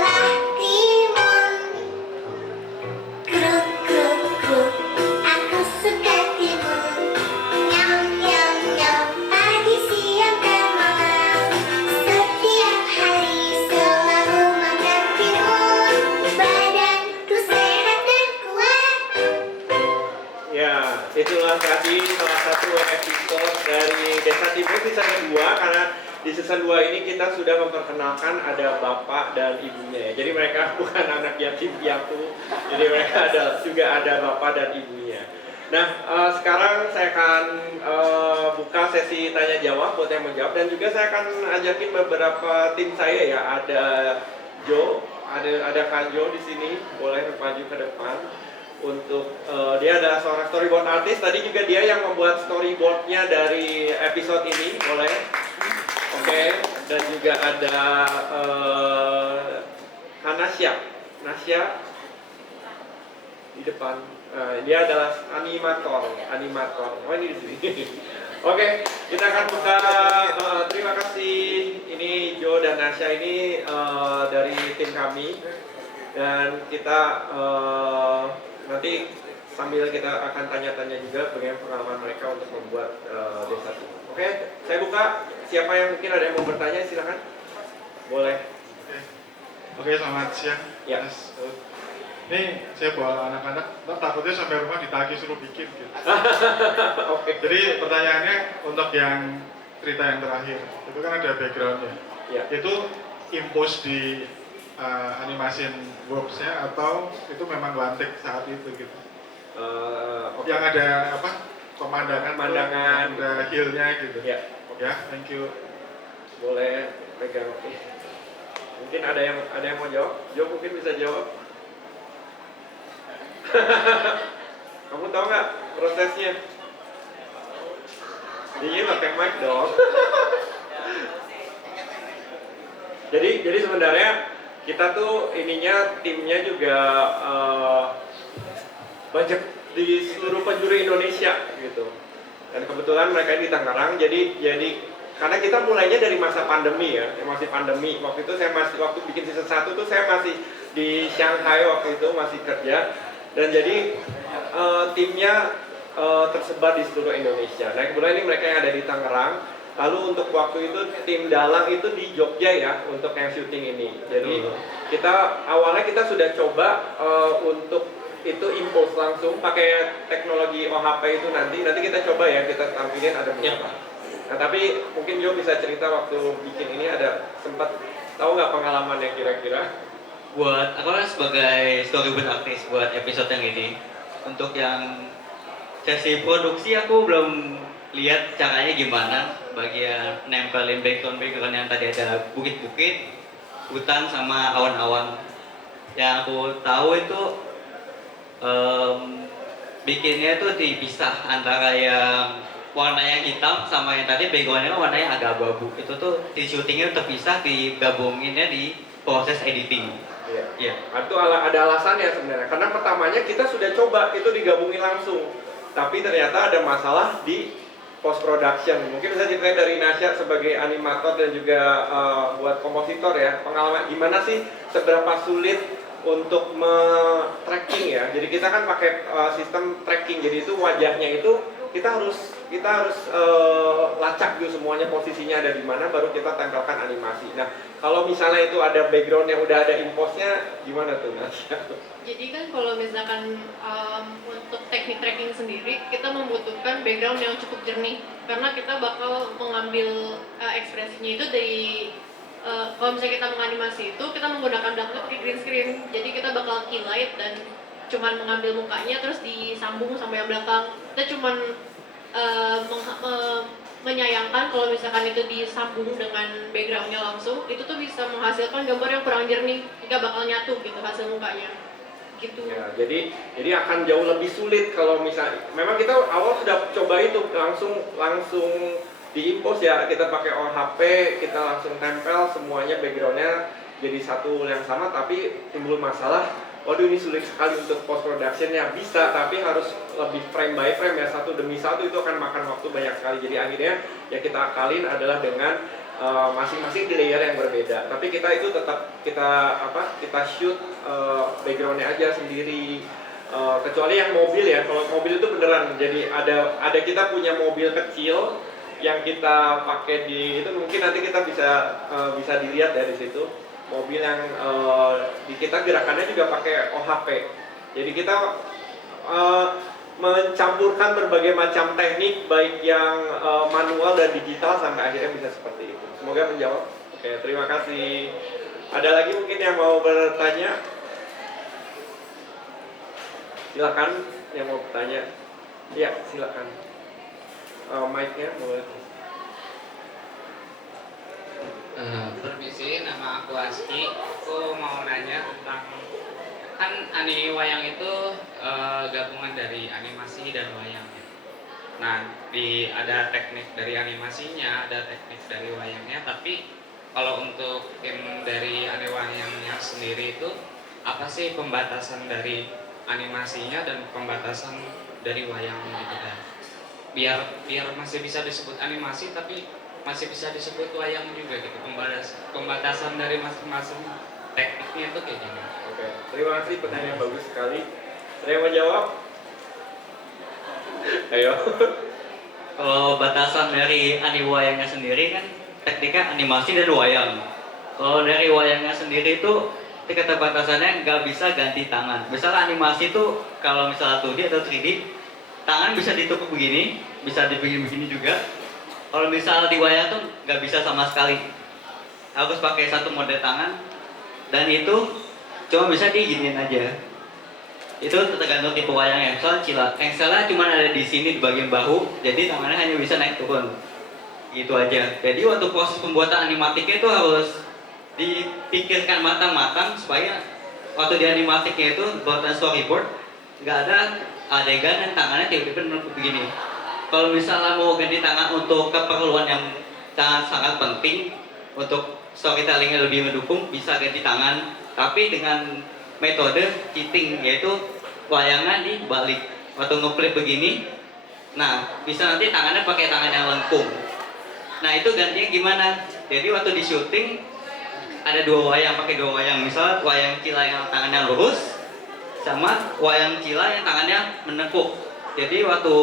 Timur season kedua, karena di season 2 ini kita sudah memperkenalkan ada bapak dan ibunya ya. Jadi mereka bukan anak yatim piatu, jadi mereka juga ada bapak dan ibunya. Nah, sekarang saya akan buka sesi tanya jawab buat yang menjawab, dan juga saya akan ajakin beberapa tim saya ya. Ada Jo, ada Kak Jo di sini, boleh maju ke depan. Untuk dia adalah seorang storyboard artist. Tadi juga dia yang membuat storyboardnya dari episode ini, boleh. Oke, dan juga ada Nasya di depan. Dia adalah animator. Oh, ini di sini. Oke, kita akan buka. Terima kasih. Ini Jo dan Nasya ini dari tim kami, dan kita nanti sambil kita akan tanya-tanya juga bagaimana pengalaman mereka untuk membuat desa Timur. Oke, saya buka. Siapa yang mungkin ada yang mau bertanya, silakan. Boleh. Oke, selamat siang. Ya. Mas. Ini saya bawa anak-anak, takutnya sampai rumah ditagih suruh bikin gitu. Oke. Jadi pertanyaannya untuk yang cerita yang terakhir, itu kan ada backgroundnya. Ya. Itu impose di animation works-nya atau itu memang lantik saat itu gitu? Oke. Yang ada apa? Pemandangan, ada hill-nya gitu. Ya. Ya, thank you. Boleh pegang. Mungkin ada yang mau jawab? Jo mungkin bisa jawab. Kamu tahu nggak prosesnya? Iya, pakai mic dong. Jadi sebenarnya kita tuh ininya timnya juga banyak di seluruh penjuru Indonesia gitu. Dan kebetulan mereka di Tangerang, jadi karena kita mulainya dari masa pandemi ya, masih pandemi. Waktu itu waktu bikin season 1 tuh saya masih di Shanghai waktu itu, masih kerja. Dan jadi timnya tersebar di seluruh Indonesia. Nah, kebetulan ini mereka yang ada di Tangerang. Lalu untuk waktu itu tim dalang itu di Jogja ya, untuk yang syuting ini. Jadi awalnya kita sudah coba untuk itu impulse langsung pakai teknologi OHP itu nanti kita coba ya, kita tampilin ada berapa. Nah, tapi mungkin Jo bisa cerita waktu bikin ini ada sempat tahu nggak pengalaman yang kira-kira? Buat aku kan sebagai storyboard artist buat episode yang ini, untuk yang sesi produksi aku belum lihat caranya gimana, bagian nempelin background yang tadi ada bukit-bukit, hutan sama awan-awan. Yang aku tahu itu bikinnya itu dipisah antara yang warna yang hitam sama yang tadi backgroundnya warnanya agak abu-abu. Itu tuh di syutingnya terpisah, digabunginnya di proses editing. Iya. Iya. Itu ada alasannya sebenarnya. Karena pertamanya kita sudah coba itu digabungin langsung, tapi ternyata ada masalah di post production. Mungkin bisa dilihat dari Nasya sebagai animator dan juga buat kompositor ya. Pengalaman gimana sih, seberapa sulit untuk tracking ya. Jadi kita kan pakai sistem tracking. Jadi itu wajahnya itu kita harus lacak dulu semuanya, posisinya ada di mana, baru kita tempelkan animasi. Nah, kalau misalnya itu ada background yang udah ada impostnya, gimana tuh Nasya? Jadi kan kalau misalkan untuk teknik tracking sendiri, kita membutuhkan background yang cukup jernih, karena kita bakal mengambil ekspresinya itu dari kalau misalnya kita menganimasi itu, kita menggunakan dapur pakai green screen. Jadi kita bakal key light dan cuman mengambil mukanya terus disambung sama yang belakang. Kita cuman menyayangkan kalau misalkan itu disambung dengan backgroundnya langsung, itu tuh bisa menghasilkan gambar yang kurang jernih, nggak bakal nyatu gitu hasil mukanya. Gitu. Ya, jadi akan jauh lebih sulit kalau misalnya. Memang kita awal sudah coba itu langsung diimpos ya, kita pakai OHP, kita langsung tempel semuanya backgroundnya jadi satu yang sama, tapi timbul masalah. Waduh, ini sulit sekali untuk post productionnya. Bisa, tapi harus lebih frame by frame ya, satu demi satu, itu akan makan waktu banyak sekali. Jadi akhirnya ya kita akalin adalah dengan masing-masing di layer yang berbeda. Tapi kita itu tetap kita shoot backgroundnya aja sendiri. Kecuali yang mobil ya, kalau mobil itu beneran. Jadi ada kita punya mobil kecil yang kita pakai di itu, mungkin nanti kita bisa dilihat ya di situ. Mobil yang di kita gerakannya juga pakai OHP. Jadi kita mencampurkan berbagai macam teknik baik yang manual dan digital sampai akhirnya bisa seperti itu. Semoga menjawab. Oke, terima kasih. Ada lagi mungkin yang mau bertanya? Silakan yang mau bertanya. Ya, silakan. Mic-nya boleh. Permisi, nama aku Aski. Aku mau nanya tentang kan wayang itu gabungan dari animasi dan wayang. Nah, ada teknik dari animasinya, ada teknik dari wayangnya. Tapi kalau untuk tim dari wayangnya sendiri itu apa sih pembatasan dari animasinya dan pembatasan dari wayangnya gitu kan? Biar masih bisa disebut animasi tapi masih bisa disebut wayang juga gitu. Pembatasan dari masing-masing tekniknya itu kayak gimana? Oke, terima kasih, pertanyaan bagus sekali. Ada yang mau jawab? Ayo. Kalau batasan dari wayangnya sendiri kan tekniknya animasi dan wayang. Kalau dari wayangnya sendiri itu keterbatasannya nggak bisa ganti tangan. Misalnya animasi itu kalau misalnya 2D atau 3D, tangan bisa ditukuk begini, bisa begini juga. Kalau misalnya di wayang tuh nggak bisa sama sekali. Harus pakai satu model tangan dan itu cuma bisa diginiin aja. Itu tergantung tipe wayangnya. Misalnya cila, engselnya cuma ada di sini di bagian bahu, jadi tangannya hanya bisa naik turun. Gitu aja. Jadi waktu proses pembuatan animatiknya itu harus dipikirkan matang-matang supaya waktu di animatiknya itu buatan storyboard nggak ada adegan yang tangannya tiba-tiba menekuk begini. Kalau misalnya mau ganti tangan untuk keperluan yang sangat penting untuk storytellingnya lebih mendukung, bisa ganti tangan. Tapi dengan metode cheating, yaitu wayangnya dibalik. Waktu ngeflip begini, nah bisa nanti tangannya pakai tangan yang lengkung. Nah itu gantinya gimana? Jadi waktu di syuting ada pakai dua wayang. Misal wayang cila yang tangannya lurus, sama wayang cila yang tangannya menekuk. Jadi waktu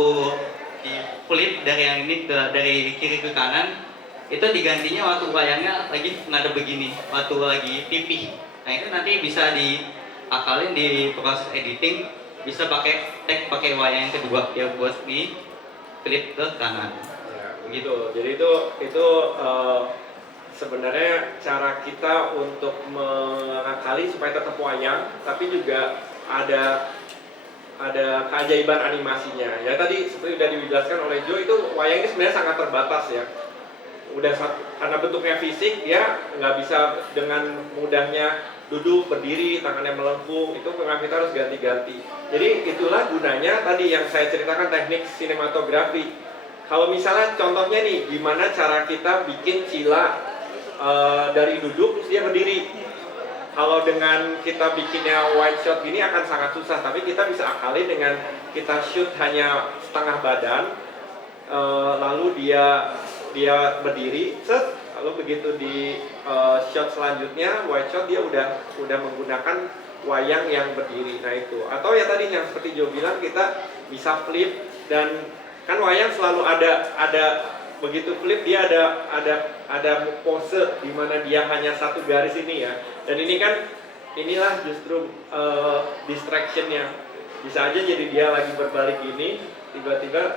di flip dari yang ini dari kiri ke kanan, itu digantinya waktu wayangnya lagi ngadep begini, waktu lagi pipih. Nah itu nanti bisa diakalin di proses editing, bisa pakai wayang yang kedua ya buat di flip ke kanan. Ya, begitu. Jadi itu sebenarnya cara kita untuk mengakali supaya tetap wayang, tapi juga ada keajaiban animasinya. Ya tadi seperti sudah dijelaskan oleh Jo, itu wayang ini sebenarnya sangat terbatas ya. Karena bentuknya fisik, dia nggak bisa dengan mudahnya duduk, berdiri, tangannya melengkung, itu memang kita harus ganti-ganti. Jadi itulah gunanya tadi yang saya ceritakan teknik sinematografi. Kalau misalnya contohnya nih, gimana cara kita bikin cila dari duduk terus dia berdiri. Kalau dengan kita bikinnya wide shot gini akan sangat susah, tapi kita bisa akalin dengan kita shoot hanya setengah badan, lalu dia berdiri, lalu begitu di shot selanjutnya wide shot dia udah menggunakan wayang yang berdiri. Nah itu, atau ya tadi yang seperti Jo bilang, kita bisa flip, dan kan wayang selalu ada begitu flip dia ada pose di mana dia hanya satu garis ini ya. Dan ini kan inilah justru distractionnya. Bisa aja jadi dia lagi berbalik ini, tiba-tiba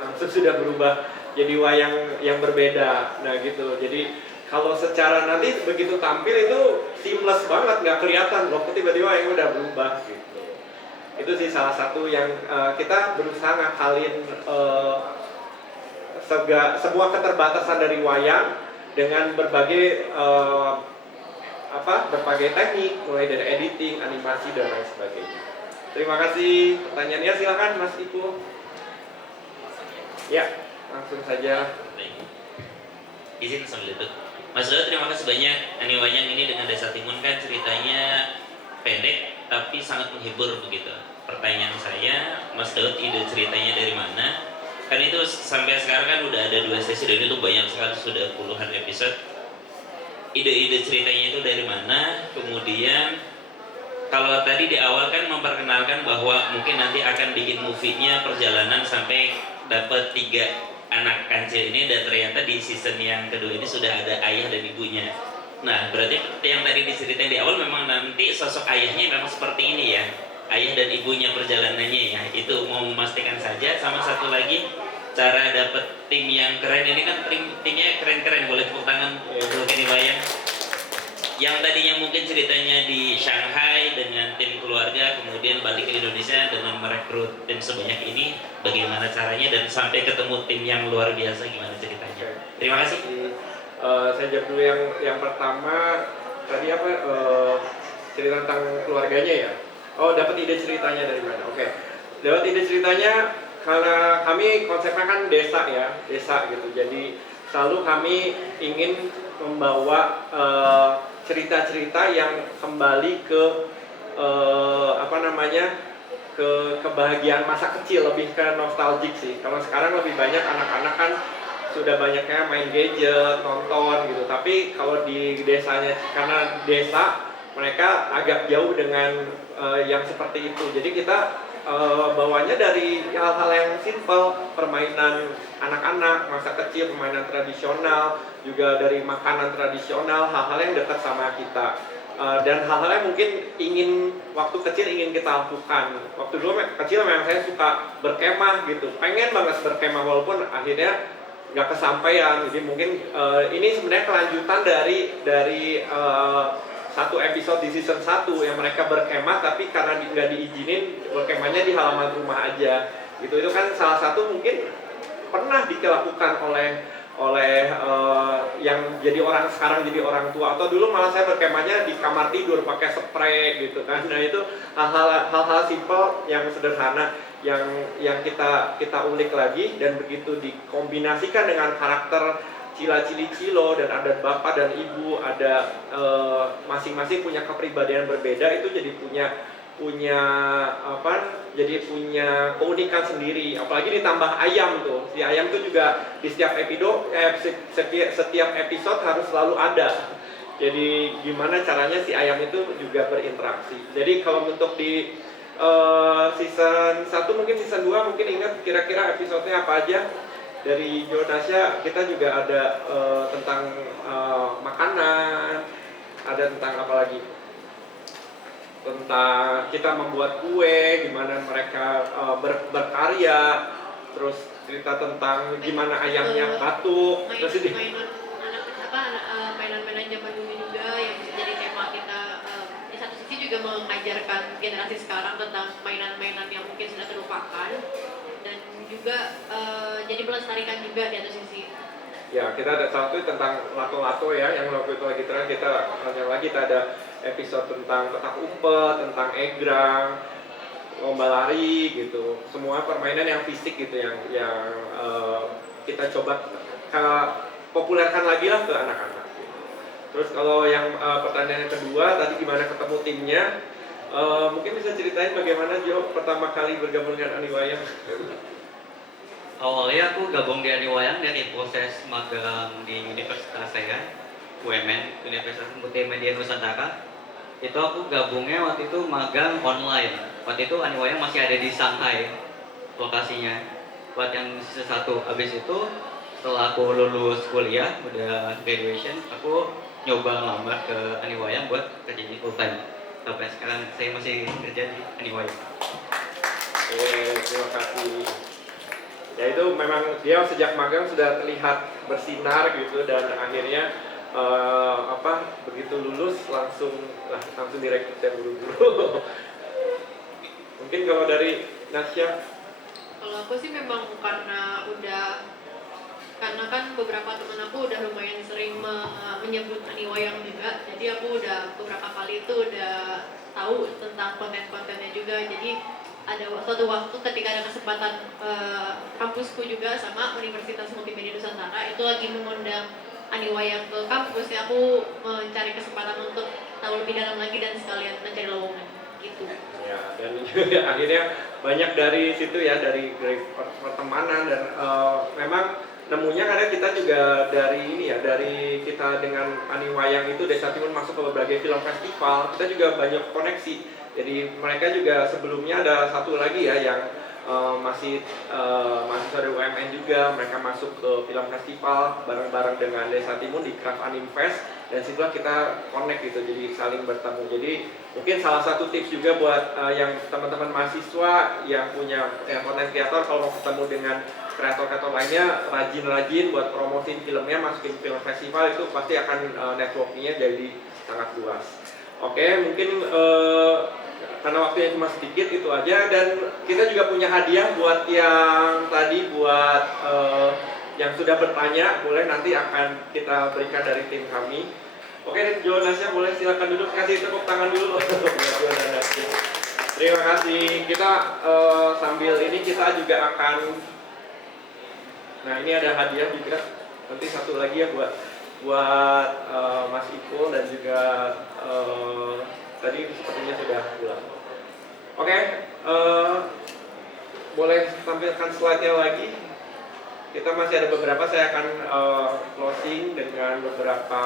langsung sudah berubah jadi wayang yang berbeda. Nah gitu. Jadi kalau secara nanti begitu tampil itu seamless banget, nggak kelihatan loh tiba-tiba yang udah berubah gitu. Itu sih salah satu yang kita berusaha ngakalin semua keterbatasan dari wayang dengan berbagai berbagai teknik, mulai dari editing, animasi dan lain sebagainya. Terima kasih pertanyaannya, silakan Mas Ibu. Ya, langsung saja. Baik. Izin sambil itu. Mas Daud, terima kasih banyak. Wayang ini dengan Desa Timun kan ceritanya pendek tapi sangat menghibur begitu. Pertanyaan saya, Mas Daud, ide ceritanya dari mana? Kan itu sampai sekarang kan udah ada 2 sesi dan itu banyak sekali, sudah puluhan episode. Ide-ide ceritanya itu dari mana? Kemudian kalau tadi di awal kan memperkenalkan bahwa mungkin nanti akan bikin movie-nya perjalanan sampai dapat 3 anak kancil ini, dan ternyata di season yang kedua ini sudah ada ayah dan ibunya. Nah berarti yang tadi diceritain di awal memang nanti sosok ayahnya memang seperti ini ya, ayah dan ibunya perjalanannya ya. Itu mau memastikan saja. Sama satu lagi, cara dapet tim yang keren. Ini kan timnya keren-keren, boleh tepuk tangan untuk ini Wayang. Yang tadinya mungkin ceritanya di Shanghai dengan tim keluarga, kemudian balik ke Indonesia dengan merekrut tim sebanyak ini, bagaimana caranya dan sampai ketemu tim yang luar biasa, gimana ceritanya? Terima kasih. Saya jawab dulu yang pertama tadi apa, cerita tentang keluarganya ya. Oh, dapat ide ceritanya dari mana? Oke. Dapat ide ceritanya karena kami konsepnya kan desa ya, desa gitu. Jadi selalu kami ingin membawa cerita-cerita yang kembali ke apa namanya, ke kebahagiaan masa kecil, lebih ke nostalgic sih. Kalau sekarang lebih banyak anak-anak kan sudah banyaknya main gadget, nonton gitu. Tapi kalau di desanya, karena desa mereka agak jauh dengan yang seperti itu. Jadi kita bawanya dari hal-hal yang simple, permainan anak-anak masa kecil, permainan tradisional, juga dari makanan tradisional, hal-hal yang dekat sama kita. Dan hal-hal yang mungkin waktu kecil ingin kita lakukan. Waktu dulu kecil memang saya suka berkemah gitu, pengen banget berkemah walaupun akhirnya nggak kesampaian. Jadi mungkin ini sebenarnya kelanjutan dari satu episode di season 1 yang mereka berkemah, tapi karena nggak diizinin berkemahnya di halaman rumah aja gitu. Itu kan salah satu mungkin pernah dilakukan oleh yang jadi orang sekarang jadi orang tua, atau dulu malah saya berkemahnya di kamar tidur pakai spray gitu kan. Nah itu hal-hal simple yang sederhana yang kita ulik lagi, dan begitu dikombinasikan dengan karakter Cila-Cili Cilo, dan ada bapak dan ibu, ada masing-masing punya kepribadian berbeda, itu jadi punya keunikan sendiri. Apalagi ditambah ayam tuh, si ayam tuh juga di setiap episode harus selalu ada. Jadi gimana caranya si ayam itu juga berinteraksi. Jadi kalau untuk di season 1, mungkin season 2 mungkin ingat kira-kira episodenya apa aja. Dari Jonasya kita juga ada tentang makanan, ada tentang apa lagi? Tentang kita membuat kue, gimana mereka berkarya, terus cerita tentang gimana ayamnya batuk, terus mainan-mainan zaman dulu juga yang bisa jadi tema kita. Di satu sisi juga mengajarkan generasi sekarang tentang mainan-mainan yang mungkin sudah terlupakan, dan juga jadi melestarikan juga di satu sisi. Ya, kita ada satu tentang lato-lato ya, yang waktu itu lagi terakhir kita ada episode tentang petak umpet, tentang egrang, lomba lari gitu. Semua permainan yang fisik gitu yang kita coba populerkan lagi lah ke anak-anak. Terus kalau yang pertanyaan yang kedua tadi gimana ketemu timnya, mungkin bisa ceritain bagaimana Jo pertama kali bergabung dengan Aniwayang? Awalnya aku gabung di Aniwayang dari proses magang di universitas saya, UMN, Universitas Multimedia Nusantara. Itu aku gabungnya waktu itu magang online. Waktu itu Aniwayang masih ada di Shanghai lokasinya. Buat yang season 1, habis itu setelah aku lulus kuliah, udah graduation, aku nyoba ngelamar ke Aniwayang buat kerja di full time. Sampai sekarang saya masih kerja di Aniwayang. Terima kasih. Ya itu memang dia sejak magang sudah terlihat bersinar gitu, dan akhirnya begitu lulus langsung direkrut ya buru-buru. Mungkin kalau dari Nasya? Kalau aku sih memang karena kan beberapa teman aku udah lumayan sering menyebut Aniwayang juga, jadi aku udah beberapa kali itu udah tahu tentang konten-kontennya juga. Jadi ada suatu waktu ketika ada kesempatan kampusku juga sama Universitas Multimedia Nusantara itu lagi mengundang Aniwayang ke kampus, ya aku mencari kesempatan untuk tahu lebih dalam lagi dan sekalian mencari lowongan gitu. Ya, dan juga akhirnya banyak dari situ ya, dari pertemanan, dan memang nemunya karena kita juga dari kita dengan Aniwayang itu Desa Timun masuk ke berbagai film festival, kita juga banyak koneksi. Jadi mereka juga sebelumnya ada satu lagi ya yang masih mahasiswa dari UMN juga, mereka masuk ke film festival bareng-bareng dengan Desa Timun di Craft Anim Fest. dan situlah kita connect gitu, jadi saling bertemu. Jadi mungkin salah satu tips juga buat yang teman-teman mahasiswa yang punya konten kreator, kalau mau ketemu dengan kreator-kreator lainnya, rajin-rajin buat promosiin filmnya, masukin film festival, itu pasti akan networkingnya jadi sangat luas. Oke, mungkin karena waktunya cuma sedikit itu aja, dan kita juga punya hadiah buat yang tadi, buat yang sudah bertanya, boleh nanti akan kita berikan dari tim kami. Oke, Jonasnya boleh silakan duduk, kasih tepuk tangan dulu. Terima kasih. Kita sambil ini kita juga akan, nah ini ada hadiah juga. Nanti satu lagi ya buat Mas Iko dan juga tadi sepertinya sudah pulang. Oke, boleh tampilkan slide-nya lagi. Kita masih ada beberapa, saya akan closing dengan beberapa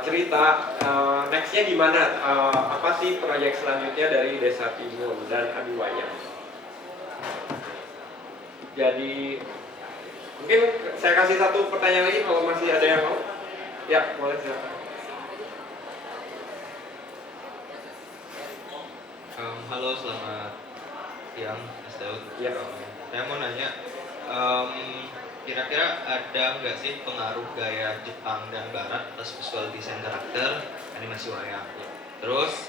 cerita. Nextnya gimana? Apa sih proyek selanjutnya dari Desa Timun dan Adiwayang? Jadi mungkin saya kasih satu pertanyaan lagi kalau masih ada yang mau. Ya, boleh silakan. Halo, selamat siang, Mas Daud. Ya. Saya mau nanya, kira-kira ada nggak sih pengaruh gaya Jepang dan Barat atas visual desain karakter animasi wayang? Terus,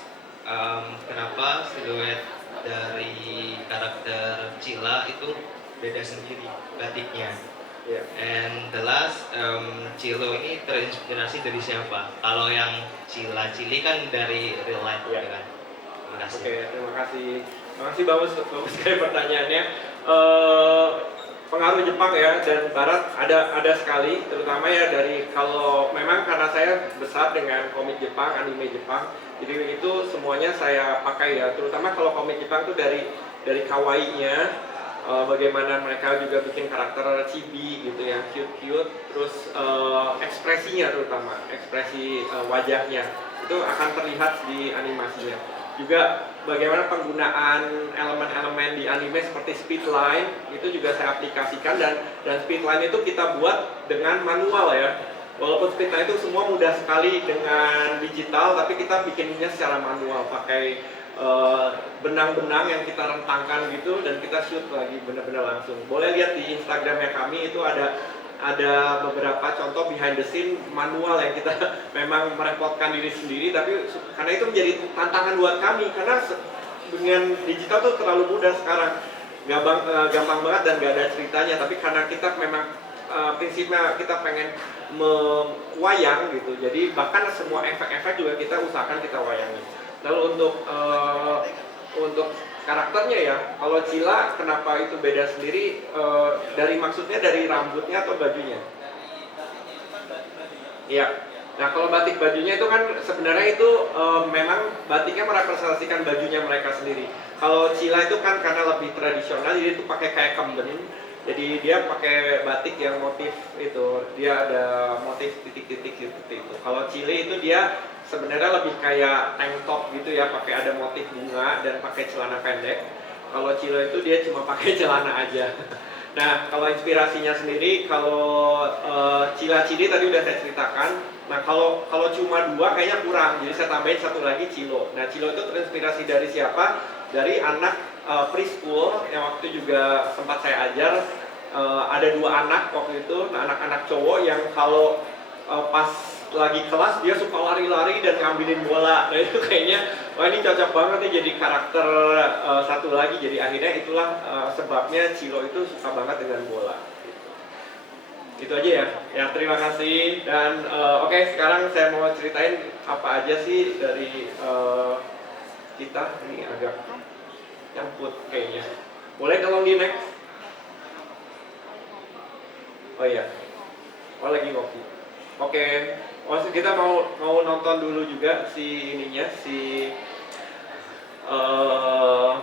kenapa siluet dari karakter Cila itu beda sendiri batiknya? Yeah. And the last, Cilo ini terinspirasi dari siapa? Kalau yang Cili kan dari real life, Yeah. kan? Terima kasih. Oke, terima kasih. Terima kasih, bagus sekali pertanyaannya. Pengaruh Jepang ya dan Barat ada sekali, terutama ya dari, kalau memang karena saya besar dengan komik Jepang, anime Jepang, jadi itu semuanya saya pakai ya. Terutama kalau komik Jepang tuh dari kawaii-nya, bagaimana mereka juga bikin karakter chibi gitu ya, cute-cute, terus ekspresinya, terutama ekspresi wajahnya itu akan terlihat di animasinya. Juga bagaimana penggunaan elemen-elemen di anime seperti speedline itu juga saya aplikasikan, dan speedline itu kita buat dengan manual ya. Walaupun speedline itu semua mudah sekali dengan digital, tapi kita bikinnya secara manual pakai benang-benang yang kita rentangkan gitu, dan kita shoot lagi benar-benar langsung. Boleh lihat di Instagramnya kami, itu ada beberapa contoh behind the scene manual yang kita memang merepotkan diri sendiri, tapi karena itu menjadi tantangan buat kami, karena dengan digital tuh terlalu mudah sekarang, gampang banget dan gak ada ceritanya. Tapi karena kita memang prinsipnya kita pengen mewayang gitu, jadi bahkan semua efek-efek juga kita usahakan kita wayangi. Lalu untuk karakternya ya, kalau Cila kenapa itu beda sendiri, maksudnya dari rambutnya atau bajunya? Iya. Nah, kalau batik bajunya itu kan sebenarnya itu memang batiknya merepresentasikan bajunya mereka sendiri. Kalau Cila itu kan karena lebih tradisional, jadi itu pakai kayak kemben. Jadi dia pakai batik yang motif itu, dia ada motif titik-titik seperti itu. Kalau Cile itu dia sebenarnya lebih kayak tank top gitu ya, pakai ada motif bunga dan pakai celana pendek. Kalau Cile itu dia cuma pakai celana aja. Nah, kalau inspirasinya sendiri, kalau Cila-Cili tadi udah saya ceritakan. Nah, kalau cuma dua kayaknya kurang, jadi saya tambahin satu lagi Cilo. Nah, Cilo itu terinspirasi dari siapa? Dari anak preschool yang waktu juga sempat saya ajar. Ada dua anak waktu itu, anak-anak cowok yang kalau pas lagi kelas dia suka lari-lari dan ngambilin bola. Nah itu kayaknya, wah ini cocok banget nih jadi karakter satu lagi. Jadi akhirnya itulah sebabnya Cilo itu suka banget dengan bola. Itu aja ya. Ya, terima kasih. Dan oke, sekarang saya mau ceritain apa aja sih dari kita. Ini agak nyangkut kayaknya. Boleh tolong di next? Oh iya. Oh lagi ngopi. Oke. Oh, kita mau nonton dulu juga si ininya, si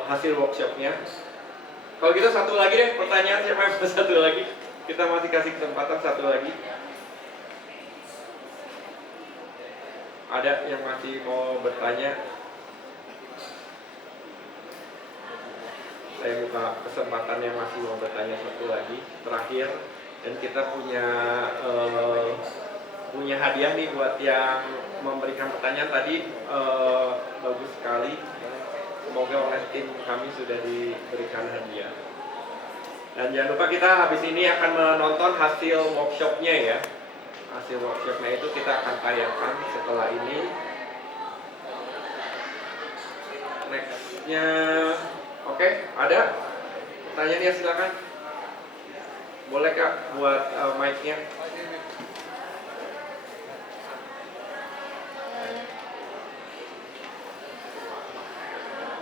hasil workshopnya. Kalau gitu satu lagi deh pertanyaan, siapa yang mau satu lagi? Kita masih kasih kesempatan satu lagi. Ada yang masih mau bertanya? Saya buka kesempatan yang masih mau bertanya satu lagi. Terakhir. Dan kita punya hadiah nih buat yang memberikan pertanyaan tadi, bagus sekali. Semoga oleh tim kami sudah diberikan hadiah. Dan jangan lupa kita habis ini akan menonton hasil workshopnya ya. Hasil workshopnya itu kita akan tayangkan setelah ini. Nextnya, oke, ada pertanyaan ya, silakan. Boleh Kak buat mic-nya.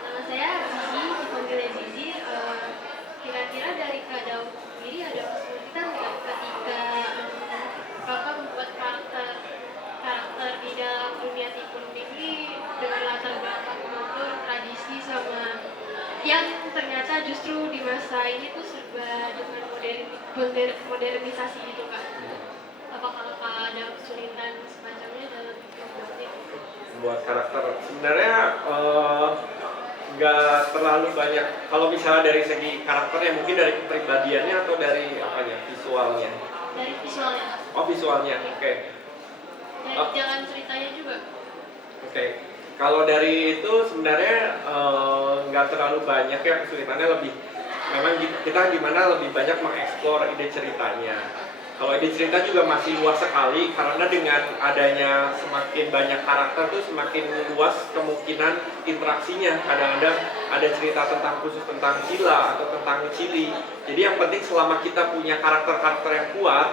Nama saya Zizi, dipanggilnya Zizi. Kira-kira dari Kak Daud sendiri ada kesulitan nggak ketika Kakak membuat karakter di dalam dunia Tipun ini dengan latar belakang kultur, tradisi sama yang ternyata justru di masa ini tuh serba dengan modernisasi gitu Kak. Apakah Kak ada kesulitan semacamnya dalam membuatnya? Buat karakter sebenarnya nggak terlalu banyak. Kalau misalnya dari segi karakternya, mungkin dari kepribadiannya atau dari apanya, visualnya? Dari visualnya. Oh, visualnya, oke. Dari jalan ceritanya juga. Oke. Kalau dari itu sebenarnya nggak terlalu banyak ya, kesulitannya lebih memang kita gimana lebih banyak mengeksplor ide ceritanya. Kalau ide cerita juga masih luas sekali, karena dengan adanya semakin banyak karakter tuh semakin luas kemungkinan interaksinya. Kadang-kadang ada cerita khusus tentang Cila atau tentang Cili. Jadi yang penting selama kita punya karakter-karakter yang kuat,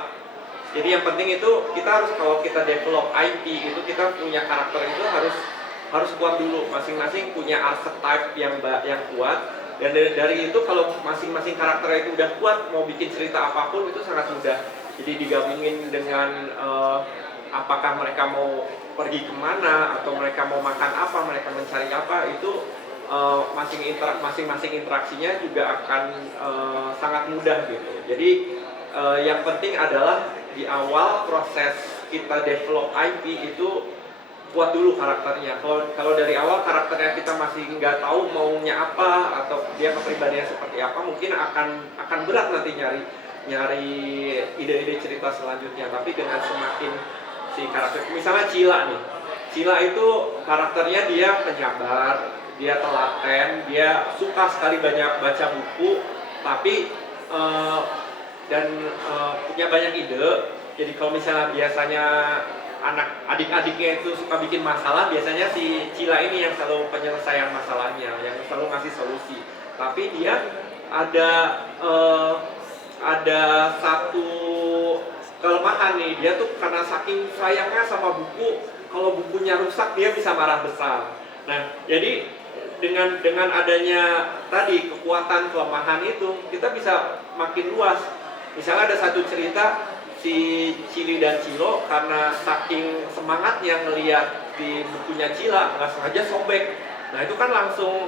jadi yang penting itu kita harus, kalau kita develop IP itu kita punya karakter itu harus kuat dulu, masing-masing punya archetype yang kuat. Dan dari itu kalau masing-masing karakter itu udah kuat, mau bikin cerita apapun itu sangat mudah. Jadi digabungin dengan apakah mereka mau pergi kemana, atau mereka mau makan apa, mereka mencari apa, itu masing-masing interaksinya juga akan sangat mudah gitu. Jadi yang penting adalah di awal proses kita develop IP itu kuat dulu karakternya. Kalau dari awal karakternya kita masih nggak tahu maunya apa atau dia kepribadiannya seperti apa, mungkin akan berat nanti nyari ide-ide cerita selanjutnya. Tapi dengan semakin si karakter, misalnya Cila nih, Cila itu karakternya dia penyabar, dia telaten, dia suka sekali banyak baca buku, tapi punya banyak ide. Jadi kalau misalnya biasanya adik-adiknya itu suka bikin masalah, biasanya si Cila ini yang selalu penyelesaian masalahnya, yang selalu ngasih solusi. Tapi dia ada satu kelemahan nih, dia tuh karena saking sayangnya sama buku, kalau bukunya rusak dia bisa marah besar. Nah, jadi dengan adanya tadi kekuatan kelemahan itu, kita bisa makin luas. Misalnya ada satu cerita, si Cili dan Cilo karena saking semangatnya ngelihat di bukunya Cila, nggak sengaja sobek. Nah itu kan langsung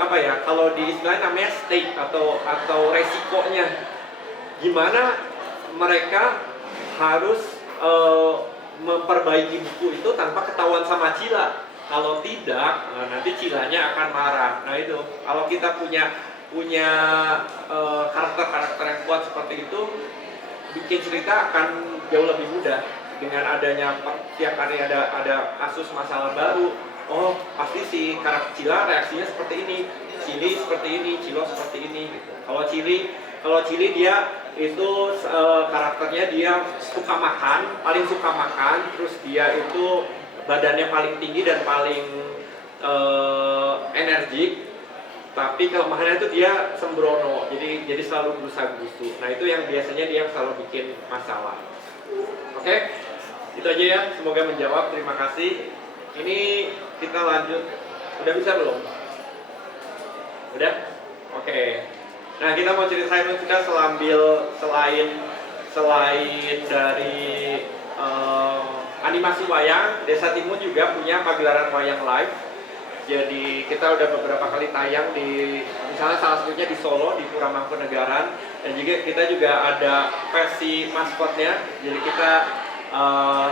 apa ya, kalau di istilahnya namanya stake atau resikonya. Gimana mereka harus memperbaiki buku itu tanpa ketahuan sama Cila. Kalau tidak, nanti Cilanya akan marah. Nah itu, kalau kita punya karakter-karakter yang kuat seperti itu, bikin cerita akan jauh lebih mudah. Dengan adanya tiap hari ada kasus masalah baru, oh pasti si karakter Cila reaksinya seperti ini, Cili seperti ini, Cilo seperti ini gitu. Kalau Cili dia itu karakternya dia suka makan, paling suka makan, terus dia itu badannya paling tinggi dan paling energik. Tapi kelemahannya itu dia sembrono, jadi selalu berusaha gusu. Nah itu yang biasanya dia selalu bikin masalah. Oke, itu aja ya. Semoga menjawab. Terima kasih. Ini kita lanjut. Udah bisa belum? Udah? Oke. Nah kita mau ceritain juga selain dari animasi wayang, Desa Timun juga punya pagelaran wayang live. Jadi kita udah beberapa kali tayang di, misalnya salah satunya di Solo, di Puramangkunegaran, dan juga kita ada versi maskotnya. Jadi kita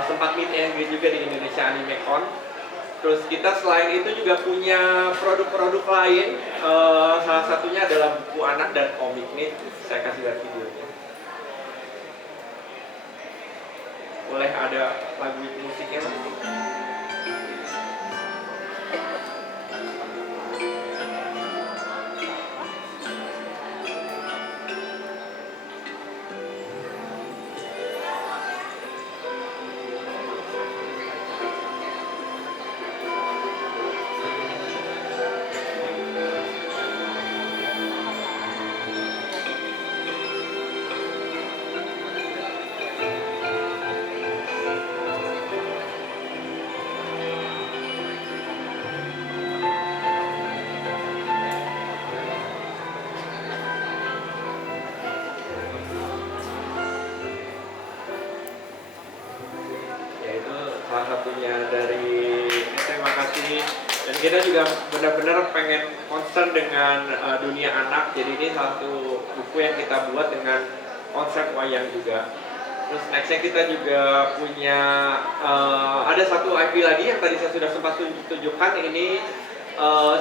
sempat meet and greet juga di Indonesia Anime Con. Terus kita selain itu juga punya produk-produk lain, salah satunya adalah buku anak dan komik. Nih saya kasih lihat videonya. Boleh ada lagu musiknya Mas? Yaitu salah satunya dari terima kasih, dan kita juga benar-benar pengen concern dengan dunia anak, jadi ini satu buku yang kita buat dengan konsep wayang juga. Terus nextnya kita juga punya ada satu IP lagi yang tadi saya sudah sempat tunjukkan, ini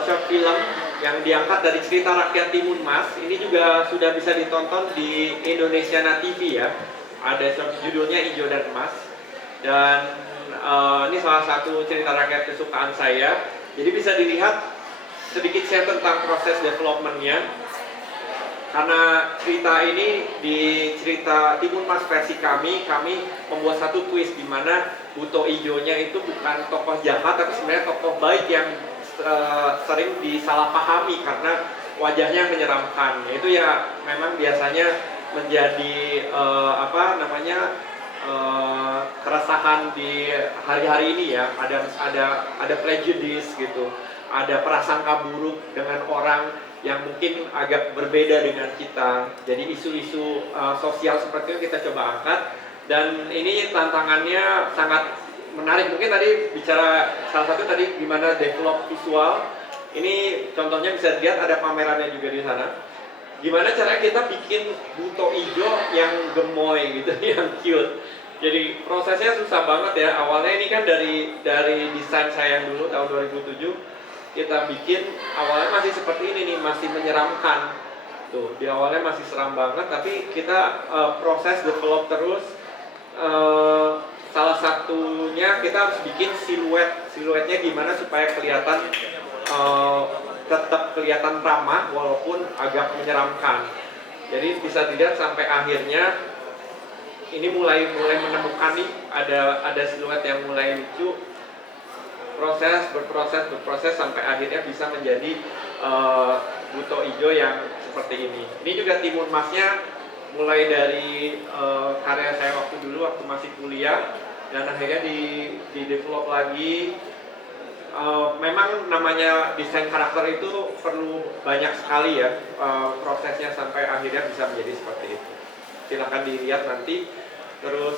short film yang diangkat dari cerita rakyat Timun Mas. Ini juga sudah bisa ditonton di Indonesiana TV ya. Ada judulnya Ijo dan Emas. Dan ini salah satu cerita rakyat kesukaan saya. Jadi bisa dilihat sedikit share tentang proses developmentnya. Karena cerita ini di cerita Timun Mas versi kami membuat satu twist di mana Buto Ijonya itu bukan tokoh jahat, tapi sebenarnya tokoh baik yang sering disalahpahami karena wajahnya menyeramkan. Itu ya memang biasanya menjadi keresahan di hari-hari ini ya. Ada prejudice gitu, ada prasangka buruk dengan orang yang mungkin agak berbeda dengan kita. Jadi isu-isu sosial seperti itu kita coba angkat, dan ini tantangannya sangat menarik. Mungkin tadi bicara salah satu tadi gimana develop visual. Ini contohnya bisa dilihat, ada pamerannya juga di sana. Gimana caranya kita bikin Buto Ijo yang gemoy gitu, yang cute. Jadi prosesnya susah banget ya. Awalnya ini kan dari desain saya yang dulu tahun 2007 kita bikin, awalnya masih seperti ini nih, masih menyeramkan. Tuh, di awalnya masih seram banget, tapi kita proses develop terus. Salah satunya kita harus bikin siluetnya gimana supaya kelihatan tetap kelihatan ramah walaupun agak menyeramkan. Jadi bisa dilihat sampai akhirnya ini mulai menemukan nih ada siluet yang mulai lucu. Berproses sampai akhirnya bisa menjadi Buto Ijo yang seperti ini. Ini juga Timun Masnya mulai dari karya saya waktu masih kuliah, dan akhirnya di develop lagi. Memang namanya desain karakter itu perlu banyak sekali ya prosesnya sampai akhirnya bisa menjadi seperti itu. Silahkan dilihat nanti. Terus,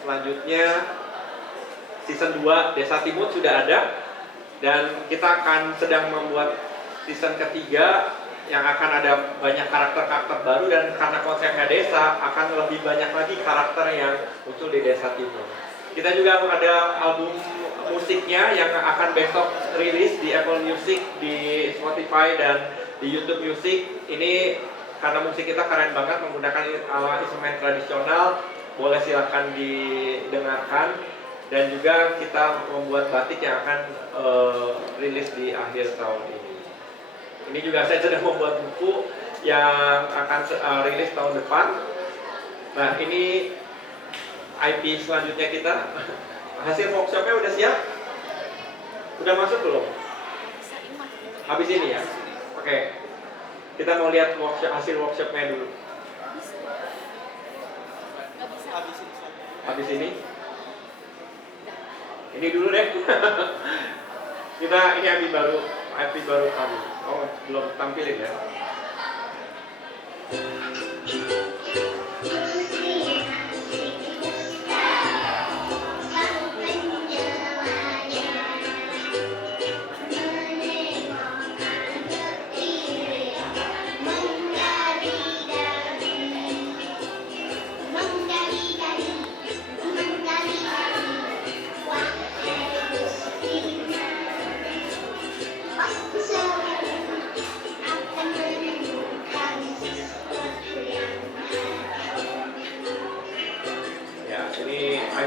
selanjutnya season 2 Desa Timur sudah ada, dan kita akan sedang membuat season ketiga yang akan ada banyak karakter-karakter baru, dan karena konsepnya desa akan lebih banyak lagi karakter yang muncul di Desa Timur. Kita juga ada album musiknya yang akan besok rilis di Apple Music, di Spotify, dan di YouTube Music. Ini karena musik kita keren banget, menggunakan instrumen tradisional, boleh silahkan didengarkan. Dan juga kita membuat batik yang akan rilis di akhir tahun ini. Ini juga saya sedang membuat buku yang akan rilis tahun depan. Nah, ini IP selanjutnya kita. Hasil workshopnya udah siap? Udah masuk belum? Habis ini ya? Oke. Kita mau lihat hasil workshopnya dulu. Habis ini? Ini dulu deh. Ini IP baru kami. Oh, belum tampilin ya.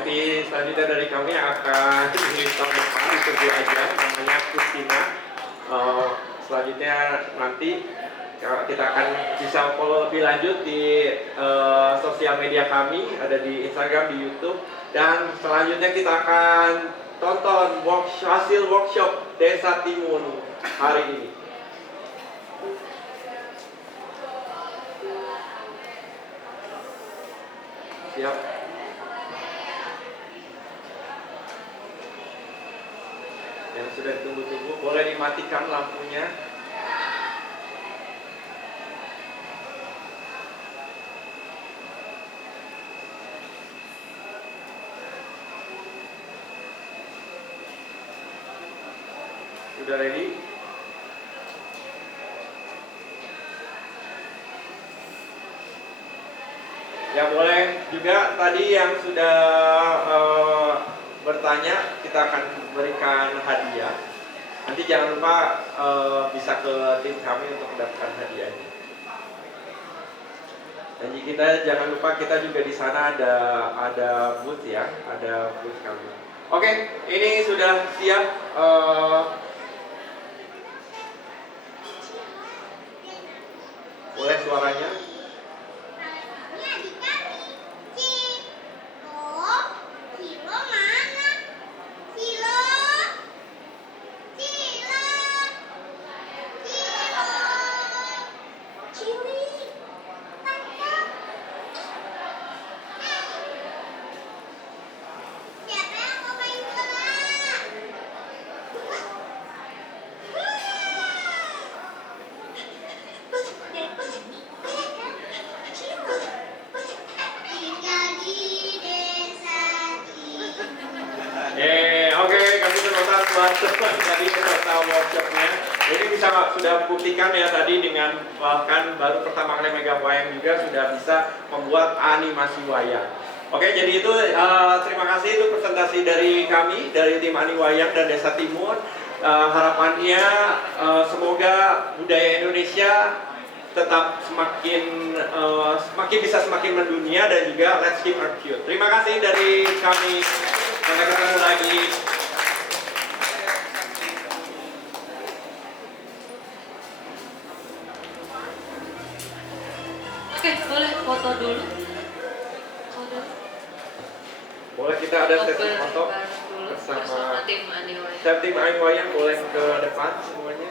Nanti selanjutnya dari kami akan di tahun depan ditunggu aja, namanya Christina. Selanjutnya nanti kita akan bisa follow lebih lanjut di sosial media kami, ada di Instagram, di YouTube, dan selanjutnya kita akan tonton hasil workshop Desa Timun hari ini. Siap. Yang sudah ditunggu-tunggu, boleh dimatikan lampunya. Sudah ready? Ya boleh juga tadi yang sudah bertanya, kita akan berikan hadiah. Nanti jangan lupa bisa ke tim kami untuk mendapatkan hadiahnya. Dan kita jangan lupa kita juga di sana ada booth ya, ada booth kami. Oke, ini sudah siap. Boleh suaranya? Ini adik kami, Cilo. Cilo mana? Cilo. Cilo. Cilo. Cili. Tangkap. Siapa yang mau main bola? Tinggal di desa Oke, kami terima kasih buat tadi peserta workshopnya. Ini bisa sudah buktikan ya tadi dengan bahkan baru pertama kali megang wayang juga sudah bisa membuat animasi wayang. Oke, jadi itu terima kasih itu presentasi dari kami dari tim Ani Wayang dan Desa Timur. Harapannya semoga budaya Indonesia tetap semakin bisa semakin mendunia dan juga let's keep our cute. Terima kasih dari kami. Sampai ketemu lagi. Oke, boleh foto dulu. Boleh kita ada sesi foto bersama tim Ani Wayang. tim Ani Wayang, boleh ke depan semuanya.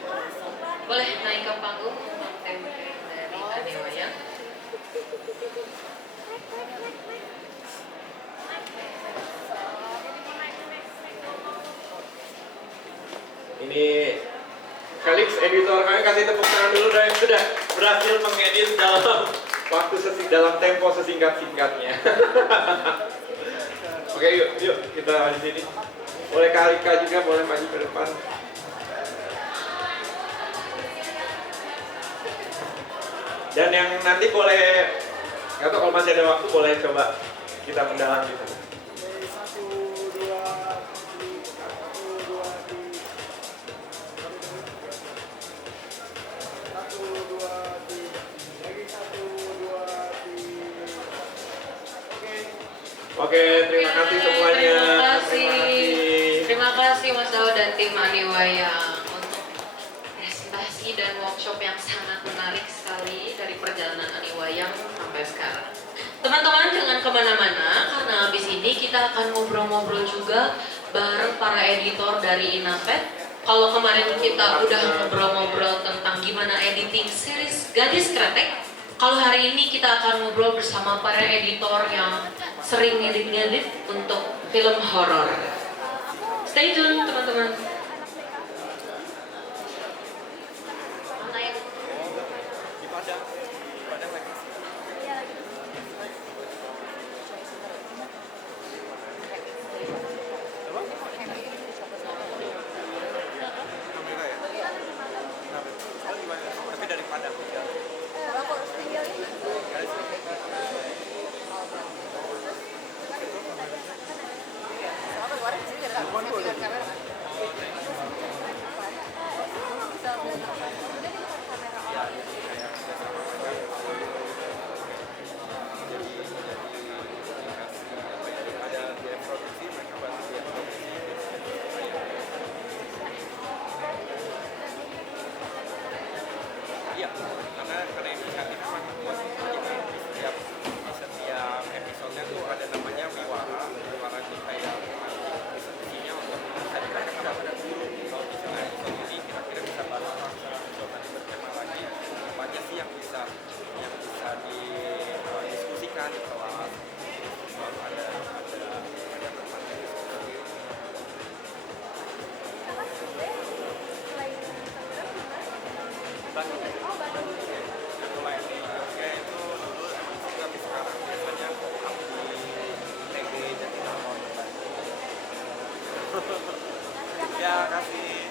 Boleh naik ke panggung untuk tim dari Ani Wayang. Ini Felix, editor kami, kasih tepuk tangan dulu dan yang sudah berhasil mengedit dalam waktu dalam tempo sesingkat-singkatnya. Oke, yuk kita di sini. Boleh Kak Rika juga boleh maju ke depan. Dan yang nanti boleh, nggak tahu kalau masih ada waktu boleh coba kita mendalam gitu. Oke, terima kasih semuanya. Terima kasih Mas Dao dan tim Ani Wayang untuk presentasi dan workshop yang sangat menarik sekali dari perjalanan Ani Wayang sampai sekarang. Teman-teman jangan kemana-mana karena habis ini kita akan ngobrol-ngobrol juga bareng para editor dari Inapet. Kalau kemarin kita udah ngobrol-ngobrol tentang gimana editing series Gadis Kretek, kalau hari ini kita akan ngobrol bersama para editor yang sering ngedit-ngedit untuk film horor. Stay tune teman-teman. Ya kasih.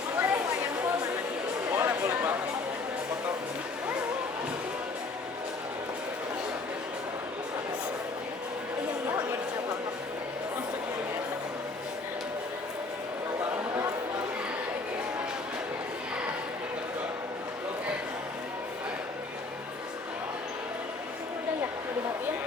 Boleh banget. Foto. Udah ya, udah rapi ya.